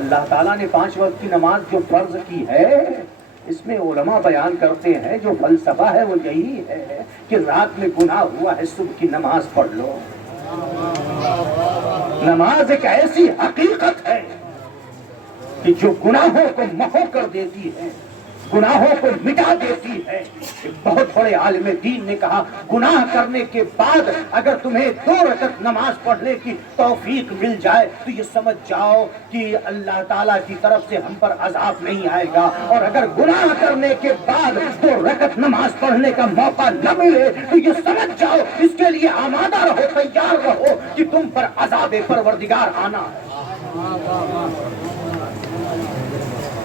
اللہ تعالیٰ نے 5 وقت کی نماز جو فرض کی ہے، اس میں علماء بیان کرتے ہیں جو فلسفہ ہے وہ یہی ہے کہ رات میں گناہ ہوا ہے، صبح کی نماز پڑھ لو۔ نماز ایک ایسی حقیقت ہے کہ جو گناہوں کو محو کر دیتی ہے، گناہوں کو مٹا دیتی ہے۔ ایک بہت بڑے عالم دین نے کہا گناہ کرنے کے بعد اگر تمہیں 2 رکعت نماز پڑھنے کی توفیق مل جائے تو یہ سمجھ جاؤ کہ اللہ تعالیٰ کی طرف سے ہم پر عذاب نہیں آئے گا، اور اگر گناہ کرنے کے بعد 2 رکعت نماز پڑھنے کا موقع نہ ملے تو یہ سمجھ جاؤ اس کے لیے آمادہ رہو، تیار رہو کہ تم پر عذاب پروردگار آنا ہے۔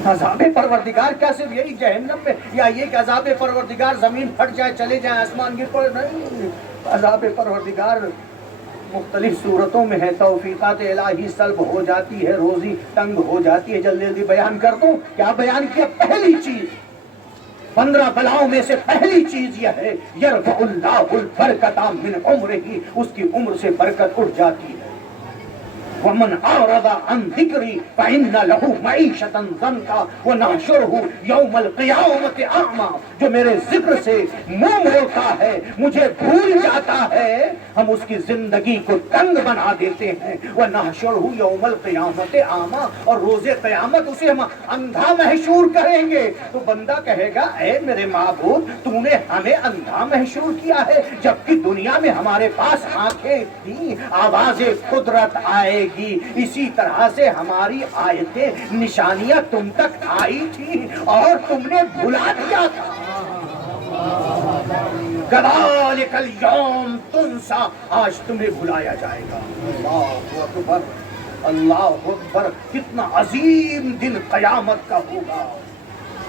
عذاب پروردگار کیا صرف یہی جہنم میں، یا یہ کہ عذاب پروردگار زمین پھٹ جائے، چلے جائیں، آسمان گر پڑے؟ نہیں، عذاب پروردگار مختلف صورتوں میں ہے۔ توفیقات الہی سلب ہو جاتی ہے، روزی تنگ ہو جاتی ہے۔ جلدی جلدی بیان کر دوں، کیا بیان کیا؟ پہلی چیز 15 بلاؤں میں سے پہلی چیز یہ ہے یرفع اللہ البرکۃ من عمرہ، اس کی عمر سے برکت اٹھ جاتی ہے۔ ومن اعرض عن ذکری فإن له معیشۃ ضنکا ونحشرہ یوم القیامۃ اعمی، جو میرے ذکر سے منہ موڑتا ہے، مجھے بھول جاتا ہے، ہم اس کی زندگی کو تنگ بنا دیتے ہیں۔ ونحشرہ یوم القیامۃ اعمی، اور روز قیامت اسے ہم اندھا محشور کریں گے۔ تو بندہ کہے گا اے میرے معبود، تو نے ہمیں اندھا محشور کیا ہے جبکہ دنیا میں ہمارے پاس آنکھیں تھیں، آواز قدرت آئے گی۔ اسی طرح سے ہماری آیتیں نشانیاں تم تک آئی تھی اور تم نے بھلا دیا تھا۔ کذالک الیوم تنسیٰ، آج تمہیں بھلایا جائے گا۔ اللہ اکبر، اللہ اکبر، کتنا عظیم دن قیامت کا ہوگا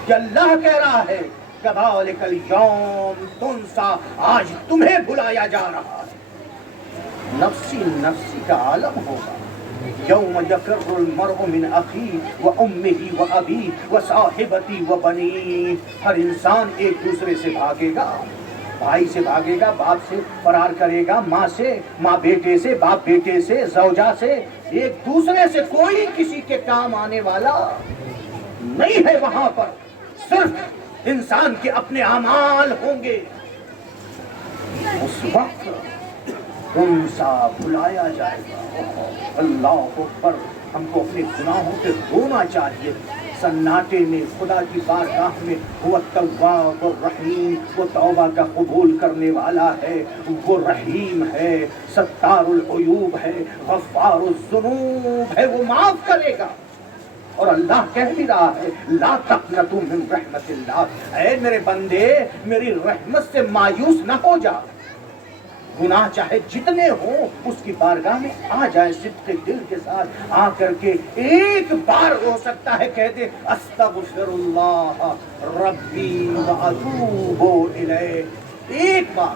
کہ اللہ کہہ رہا ہے کذالک الیوم تنسیٰ، آج تمہیں بھلایا جا رہا ہے۔ نفسی نفسی کا عالم ہوگا۔ یوم یفر المرء من اخیہ وامہ وابیہ وصاحبتہ وبنیہ، ہر انسان ایک دوسرے سے بھاگے گا، بھائی سے بھاگے گا، باپ سے فرار کرے گا، ماں سے، ماں بیٹے سے، باپ بیٹے سے، زوجہ سے، ایک دوسرے سے کوئی کسی کے کام آنے والا نہیں ہے۔ وہاں پر صرف انسان کے اپنے اعمال ہوں گے۔ اس وقت ان سا بلایا جائے گا۔ اللہ اکبر، ہم کو اپنے گناہوں پہ رونا چاہیے۔ سناٹے میں خدا کی بارگاہ میں وہ التواب الرحیم، وہ توبہ کا قبول کرنے والا ہے، وہ رحیم ہے، ستار العیوب ہے، غفار الذنوب ہے، وہ معاف کرے گا۔ اور اللہ کہہ بھی رہا ہے لا تقنطوا من رحمت اللہ، اے میرے بندے میری رحمت سے مایوس نہ ہو جا۔ گناہ چاہے جتنے ہوں اس کی بارگاہ میں آ جائے صدق دل کے ساتھ، آ کر کے ایک بار ہو سکتا ہے کہہ دے استغفر اللہ ربی واتوب الیہ، ایک بار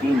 3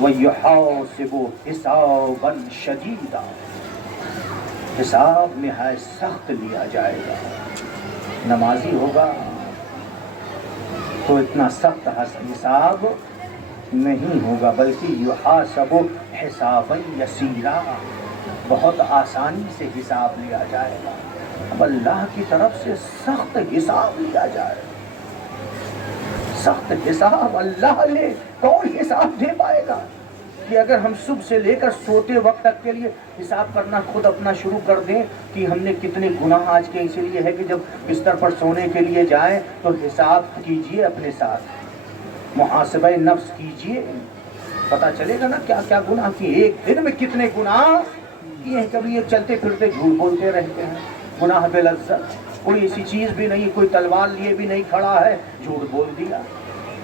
وَيُحَاسِبُ حِسَابًا شَدِيدًا، حساب نہایت سخت لیا جائے گا. نمازی ہوگا تو اتنا سخت حساب نہیں ہوگا، بلکہ یحاسب حسابا یسیرا، بہت آسانی سے حساب لیا جائے گا. اب اللہ کی طرف سے سخت حساب لیا جائے گا. سخت حساب اللہ لے، کون حساب دے پائے گا؟ کہ اگر ہم صبح سے لے کر سوتے وقت تک کے لیے حساب کرنا خود اپنا شروع کر دیں کہ ہم نے کتنے گناہ آج کے، اسی لیے ہے کہ جب بستر پر سونے کے لیے جائیں تو حساب کیجئے، اپنے ساتھ محاسبہ نفس کیجئے، پتہ چلے گا نا کیا کیا گناہ کیے، ایک دن میں کتنے گناہ کیے ہیں. کبھی یہ چلتے پھرتے جھوٹ بولتے رہتے ہیں، گناہ بے لذت، کوئی ایسی چیز بھی نہیں، کوئی تلوار لیے بھی نہیں کھڑا ہے، جھوٹ بول دیا.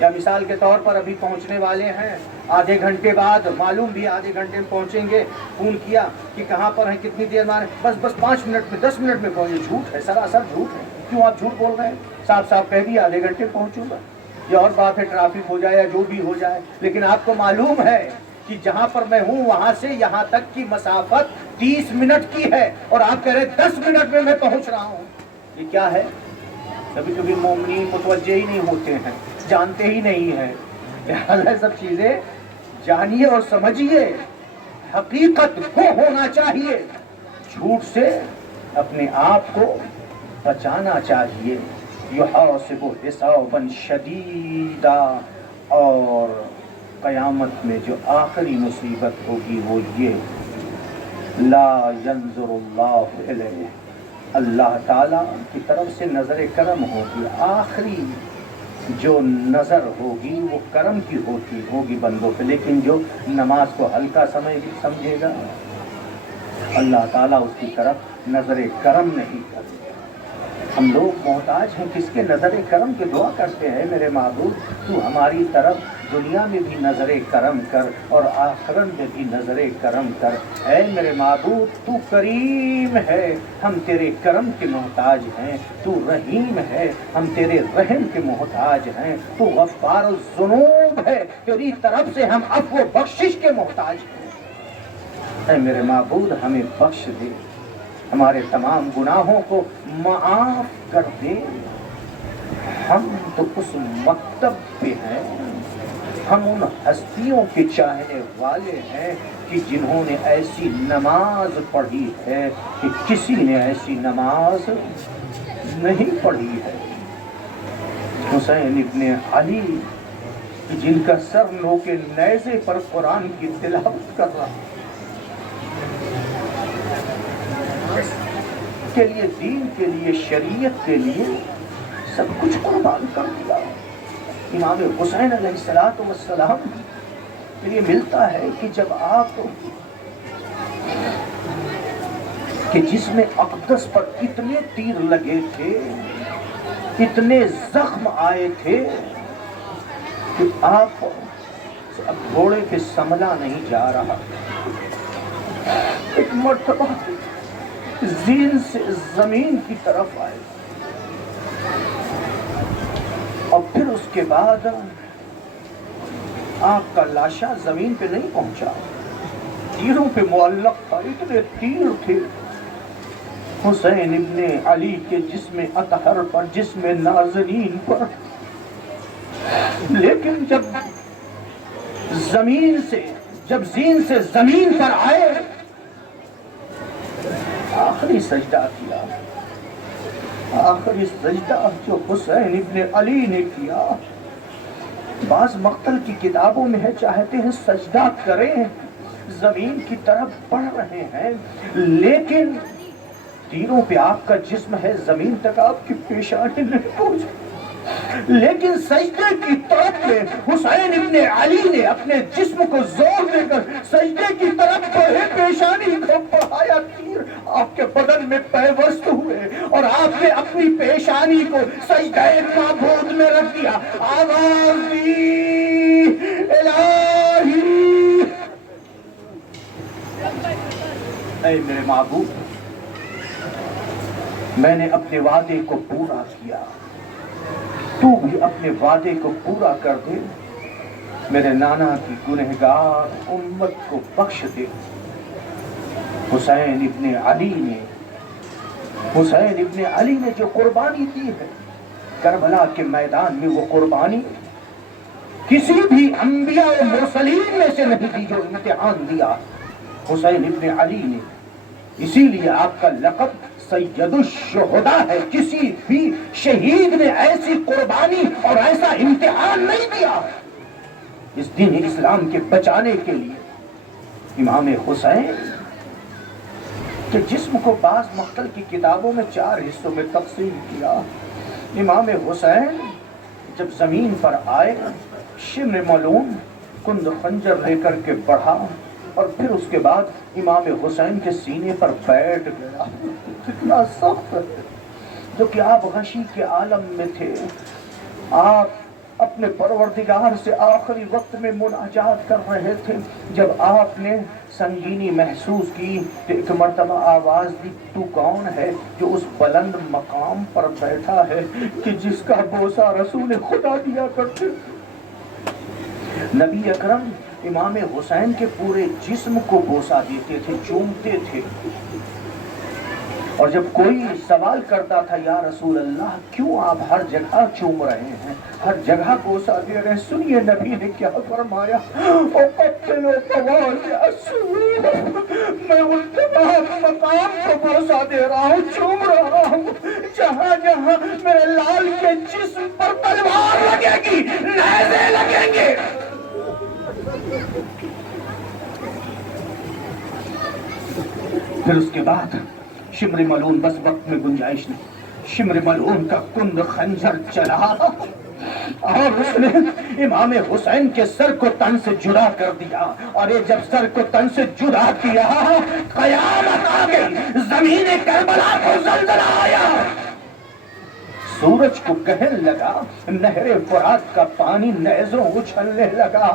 یا مثال کے طور پر ابھی پہنچنے والے ہیں، آدھے گھنٹے بعد، معلوم بھی آدھے گھنٹے میں پہنچیں گے، فون کیا کہ کہاں پر ہیں، کتنی دیر میں، بس 5 منٹ میں 10 منٹ میں پہنچے. جھوٹ ہے، سراسر جھوٹ ہے. کیوں آپ جھوٹ بول رہے ہیں؟ صاف صاف کہہ دیا آدھے گھنٹے پہنچوں گا. یہ اور بات ہے ٹریفک ہو جائے یا جو بھی ہو جائے، لیکن آپ کو معلوم ہے کہ جہاں پر میں ہوں وہاں سے یہاں تک کی مسافت 30 منٹ کی ہے اور آپ کہہ رہے 10 منٹ میں پہنچ رہا ہوں. یہ کیا ہے؟ کبھی کبھی مومنین متوجہ ہی نہیں ہوتے ہیں، جانتے ہی نہیں ہیں. یہ سب چیزیں جانیے اور سمجھیے، حقیقت کو ہونا چاہیے، جھوٹ سے اپنے آپ کو بچانا چاہیے. یحاسب حسابا شدیدا، اور قیامت میں جو آخری مصیبت ہوگی وہ یہ، لا ينظر اللہ الیہ، اللہ تعالیٰ کی طرف سے نظر کرم ہوگی. آخری جو نظر ہوگی وہ کرم کی ہوگی بندوں پہ، لیکن جو نماز کو ہلکا سمجھے گا اللہ تعالیٰ اس کی طرف نظر کرم نہیں کرے گا. ہم لوگ محتاج ہیں کس کے؟ نظر کرم کے. دعا کرتے ہیں میرے معبود تو ہماری طرف دنیا میں بھی نظر کرم کر اور آخرت میں بھی نظر کرم کر. اے میرے معبود تو کریم ہے، ہم تیرے کرم کے محتاج ہیں. تو رحیم ہے، ہم تیرے رحم کے محتاج ہیں. تو غفار الذنوب ہے، تیری طرف سے ہم عفو و بخشش کے محتاج ہیں. اے میرے معبود ہمیں بخش دے، ہمارے تمام گناہوں کو معاف کر دے. ہم تو اس مکتب پہ ہیں، ہم ان ہستیوں کے چاہنے والے ہیں کہ جنہوں نے ایسی نماز پڑھی ہے کہ کسی نے ایسی نماز نہیں پڑھی ہے. حسین ابن علی جن کا سر نوکے نیزے پر قرآن کی تلاوت کر رہا کے لیے، دین کے لیے، شریعت کے لیے سب کچھ قربان کر دیا. امام حسین علیہ السلام کے لیے ملتا ہے کہ جب آپ کہ جسم اقدس پر اتنے تیر لگے تھے، اتنے زخم آئے تھے کہ آپ اب گھوڑے پہ سنبھلا نہیں جا رہا. ایک مرتبہ زین سے زمین کی طرف آئے اور پھر اس کے بعد آپ کا لاشا زمین پہ نہیں پہنچا، تیروں پہ معلق تھا. اتنے تیر تھے حسین ابن علی کے جسم اطہر پر، جسم نازنین پر. لیکن جب زین سے زمین پر آئے، آخری سجدہ کیا. آخری سجدہ جو حسین ابن علی نے کیا، بعض مقتل کی کتابوں میں ہے چاہتے ہیں سجدہ کریں، زمین کی طرف بڑھ رہے ہیں، لیکن تیروں پہ آپ کا جسم ہے، زمین تک آپ کی پیشانی نہیں پہنچی. لیکن سجدے کی طرف میں حسین ابن علی نے اپنے جسم کو زور دے کر سجدے کی طرف بڑھے، پیشانی کو بڑھایا، تیر آپ کے بدن میں پیوست ہوئے اور آپ نے اپنی پیشانی کو سجدہ معبود میں رکھ دیا. آواز دی الہی، اے میرے معبود میں نے اپنے وعدے کو پورا کیا، تو بھی اپنے وعدے کو پورا کر دے. میرے نانا کی گنہگار امت کو بخش دے۔ حسین ابن علی نے جو قربانی دی ہے کربلا کے میدان میں، وہ قربانی کسی بھی انبیاء و مرسلین میں سے نہیں دی جو امتحان دیا حسین ابن علی نے۔ اسی لیے آپ کا لقب سید الشہداء ہے۔ کسی بھی شہید نے ایسی قربانی اور ایسا امتحان نہیں دیا اس دین اسلام کے بچانے کے لیے۔ امام حسین کے جسم کو بعض مختل کی کتابوں میں 4 حصوں میں تقسیم کیا۔ امام حسین جب زمین پر آئے، شمر ملعون کند خنجر لے کر کے بڑھا اور پھر اس کے بعد امام حسین کے سینے پر بیٹھ گیا۔ کتنا سخت ہے، جو کہ آپ غشی کے عالم میں تھے، آپ اپنے پروردگار سے آخری وقت میں مناجات کر رہے تھے، جب آپ نے سنگینی محسوس کی تو ایک مرتبہ آواز دی، تو کون ہے جو اس بلند مقام پر بیٹھا ہے کہ جس کا بوسہ رسول خدا دیا کرتے؟ نبی اکرم امام حسین کے پورے جسم کو بوسہ دیتے تھے، چومتے تھے، اور جب کوئی سوال کرتا تھا یا رسول اللہ کیوں آپ ہر جگہ چوم رہے ہیں، ہر جگہ بوسہ دے رہے ہیں، سنیے نبی نے کیا فرمایا، میں ان تمام مقام کو بوسہ دے رہا ہوں، چوم رہا ہوں جہاں جہاں میرے لال کے جسم پر تلوار لگے گی، نیزے لگیں گے۔ پھر اس کے بعد شمر ملعون، بس وقت میں گنجائش نہیں، شمر ملعون کا کند خنجر چلا اور اس نے امام حسین کے سر کو تن سے جدا کر دیا، اور یہ جب سر کو تن سے جدا کیا قیامت آ گئی، زمین کربلا کو زلزلہ آیا، سورج کو کہنے لگا، نہر فرات کا پانی نیزوں اچھلنے لگا،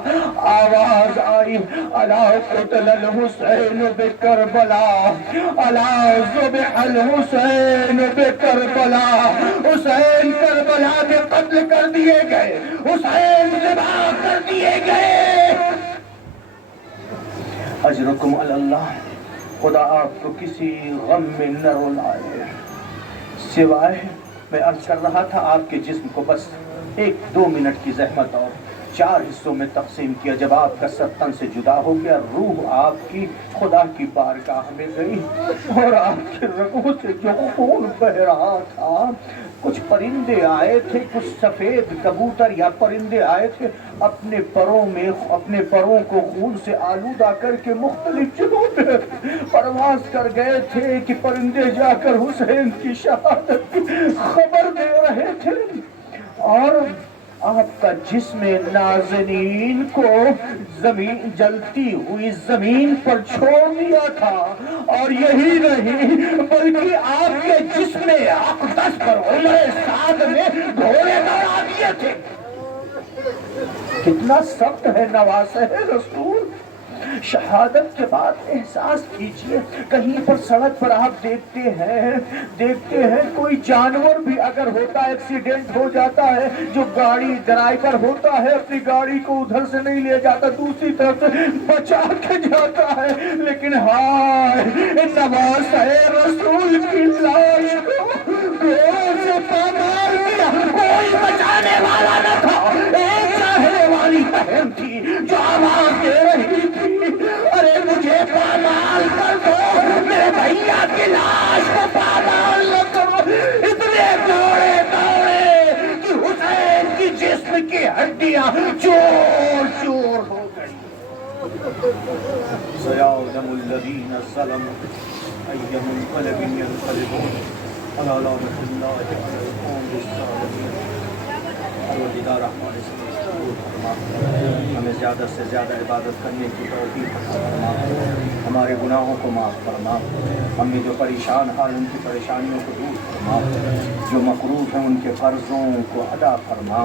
آواز آئی الا قتل الحسین بکربلا، الا ذبح الحسین بکربلا، حسین کربلا میں قتل کر دیے گئے، حسین ذبح کر دیے گئے۔ اجرکم علی اللہ، خدا آپ کو کسی غم میں نہ رلائے۔ سوائے میں عرض کر رہا تھا آپ کے جسم کو بس 1-2 منٹ کی زحمت اور 4 حصوں میں تقسیم کیا۔ جب آپ کا سر تن سے جدا ہو گیا، روح آپ کی خدا کی بارگاہ میں گئی، اور آپ کے رگوں سے جو خون بہ رہا تھا، کچھ پرندے آئے تھے، کچھ سفید کبوتر یا پرندے آئے تھے، اپنے پروں کو خون سے آلودہ کر کے مختلف جگہوں پہ پرواز کر گئے تھے کہ پرندے جا کر حسین کی شہادت کی خبر دے رہے تھے، اور آپ کا جسم نازنین کو جلتی ہوئی زمین پر چھوڑ دیا تھا، اور یہی نہیں بلکہ آپ کے جسم اقدس پر عمر سعد نے گھوڑے دوڑا دیے تھے۔ کتنا سخت ہے نواسہ رسول۔ شہادت کے بعد احساس کیجئے، کہیں پر سڑک پر آپ دیکھتے ہیں کوئی جانور بھی اگر ہوتا ہے، ایکسیڈنٹ ہو جاتا ہے، جو گاڑی ڈرائیور ہوتا ہے اپنی گاڑی کو ادھر سے نہیں لے جاتا، دوسری طرف سے بچا کے جاتا ہے، لیکن ہائے نواسہ رسول کی لاش کو گھوڑے سے پامال کیا، کوئی بچانے والا نہ تھا، ایک چاہنے والی بہن تھی جو آواز دے رہی تھی، ارے مجھے پامال کر دو، میرے بھیا کی لاش کو پامال نہ کرو۔ اتنے دوڑے کہ حسین کی جسم کی ہڈیاں چور چور ہو گئی۔ سيعلم الذين ظلموا أي منقلب ينقلبون على لعنة الله على القوم الظالمين۔ پروردگار رحمان ہمیں زیادہ سے زیادہ عبادت کرنے کی توفیق فرما، ہمارے گناہوں کو معاف فرما، ہم میں جو پریشان حال ان کی پریشانیوں کو دور فرما، جو مقروض ہیں ان کے قرضوں کو ادا فرما۔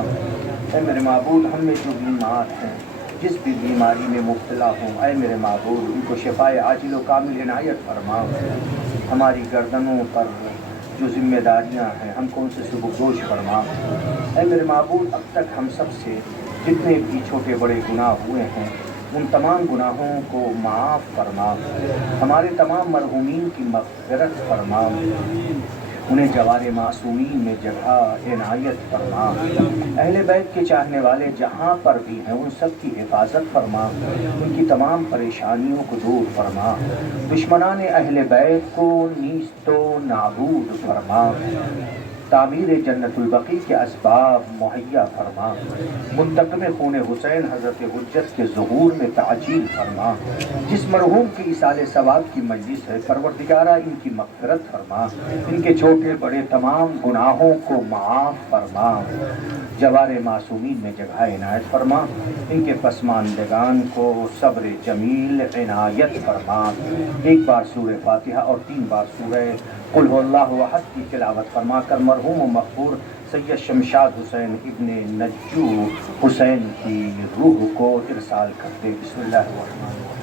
اے میرے معبود، ہم میں جو بیمار ہیں، جس بھی بیماری میں مبتلا ہوں، اے میرے معبود ان کو شفائے عاجل و کامل عنایت فرما۔ ہماری گردنوں پر جو ذمہ داریاں ہیں ہم کو ان سے سبکدوش فرما۔ اے میرے معبود، اب تک ہم سب سے جتنے بھی چھوٹے بڑے گناہ ہوئے ہیں ان تمام گناہوں کو معاف فرما، ہمارے تمام مرحومین کی مغفرت فرما، انہیں جوار معصومین میں جگہ عنایت فرما، اہل بیت کے چاہنے والے جہاں پر بھی ہیں ان سب کی حفاظت فرما، ان کی تمام پریشانیوں کو دور فرما، دشمنان اہل بیت کو نیست و نابود فرما، تعمیر جنت البقیع کے اسباب مہیا فرما، منتقم خون حسین حضرت حجت کے ظہور میں تعجیل فرما، جس مرحوم کی اصال ثواب کی مجلس ہے پروردگارہ ان کی مغفرت فرما، ان کے چھوٹے بڑے تمام گناہوں کو معاف فرما، جوار معصومین میں جگہ عنایت فرما، ان کے پسماندگان کو صبر جمیل عنایت فرما۔ ایک بار سورہ فاتحہ اور 3 بار سورہ قل هو اللہ احد کی تلاوت فرما کر مرحوم و مغفور سید شمشاد حسین ابن نجو حسین کی روح کو ارسال کرتے۔ بسم اللہ الرحمن الرحیم۔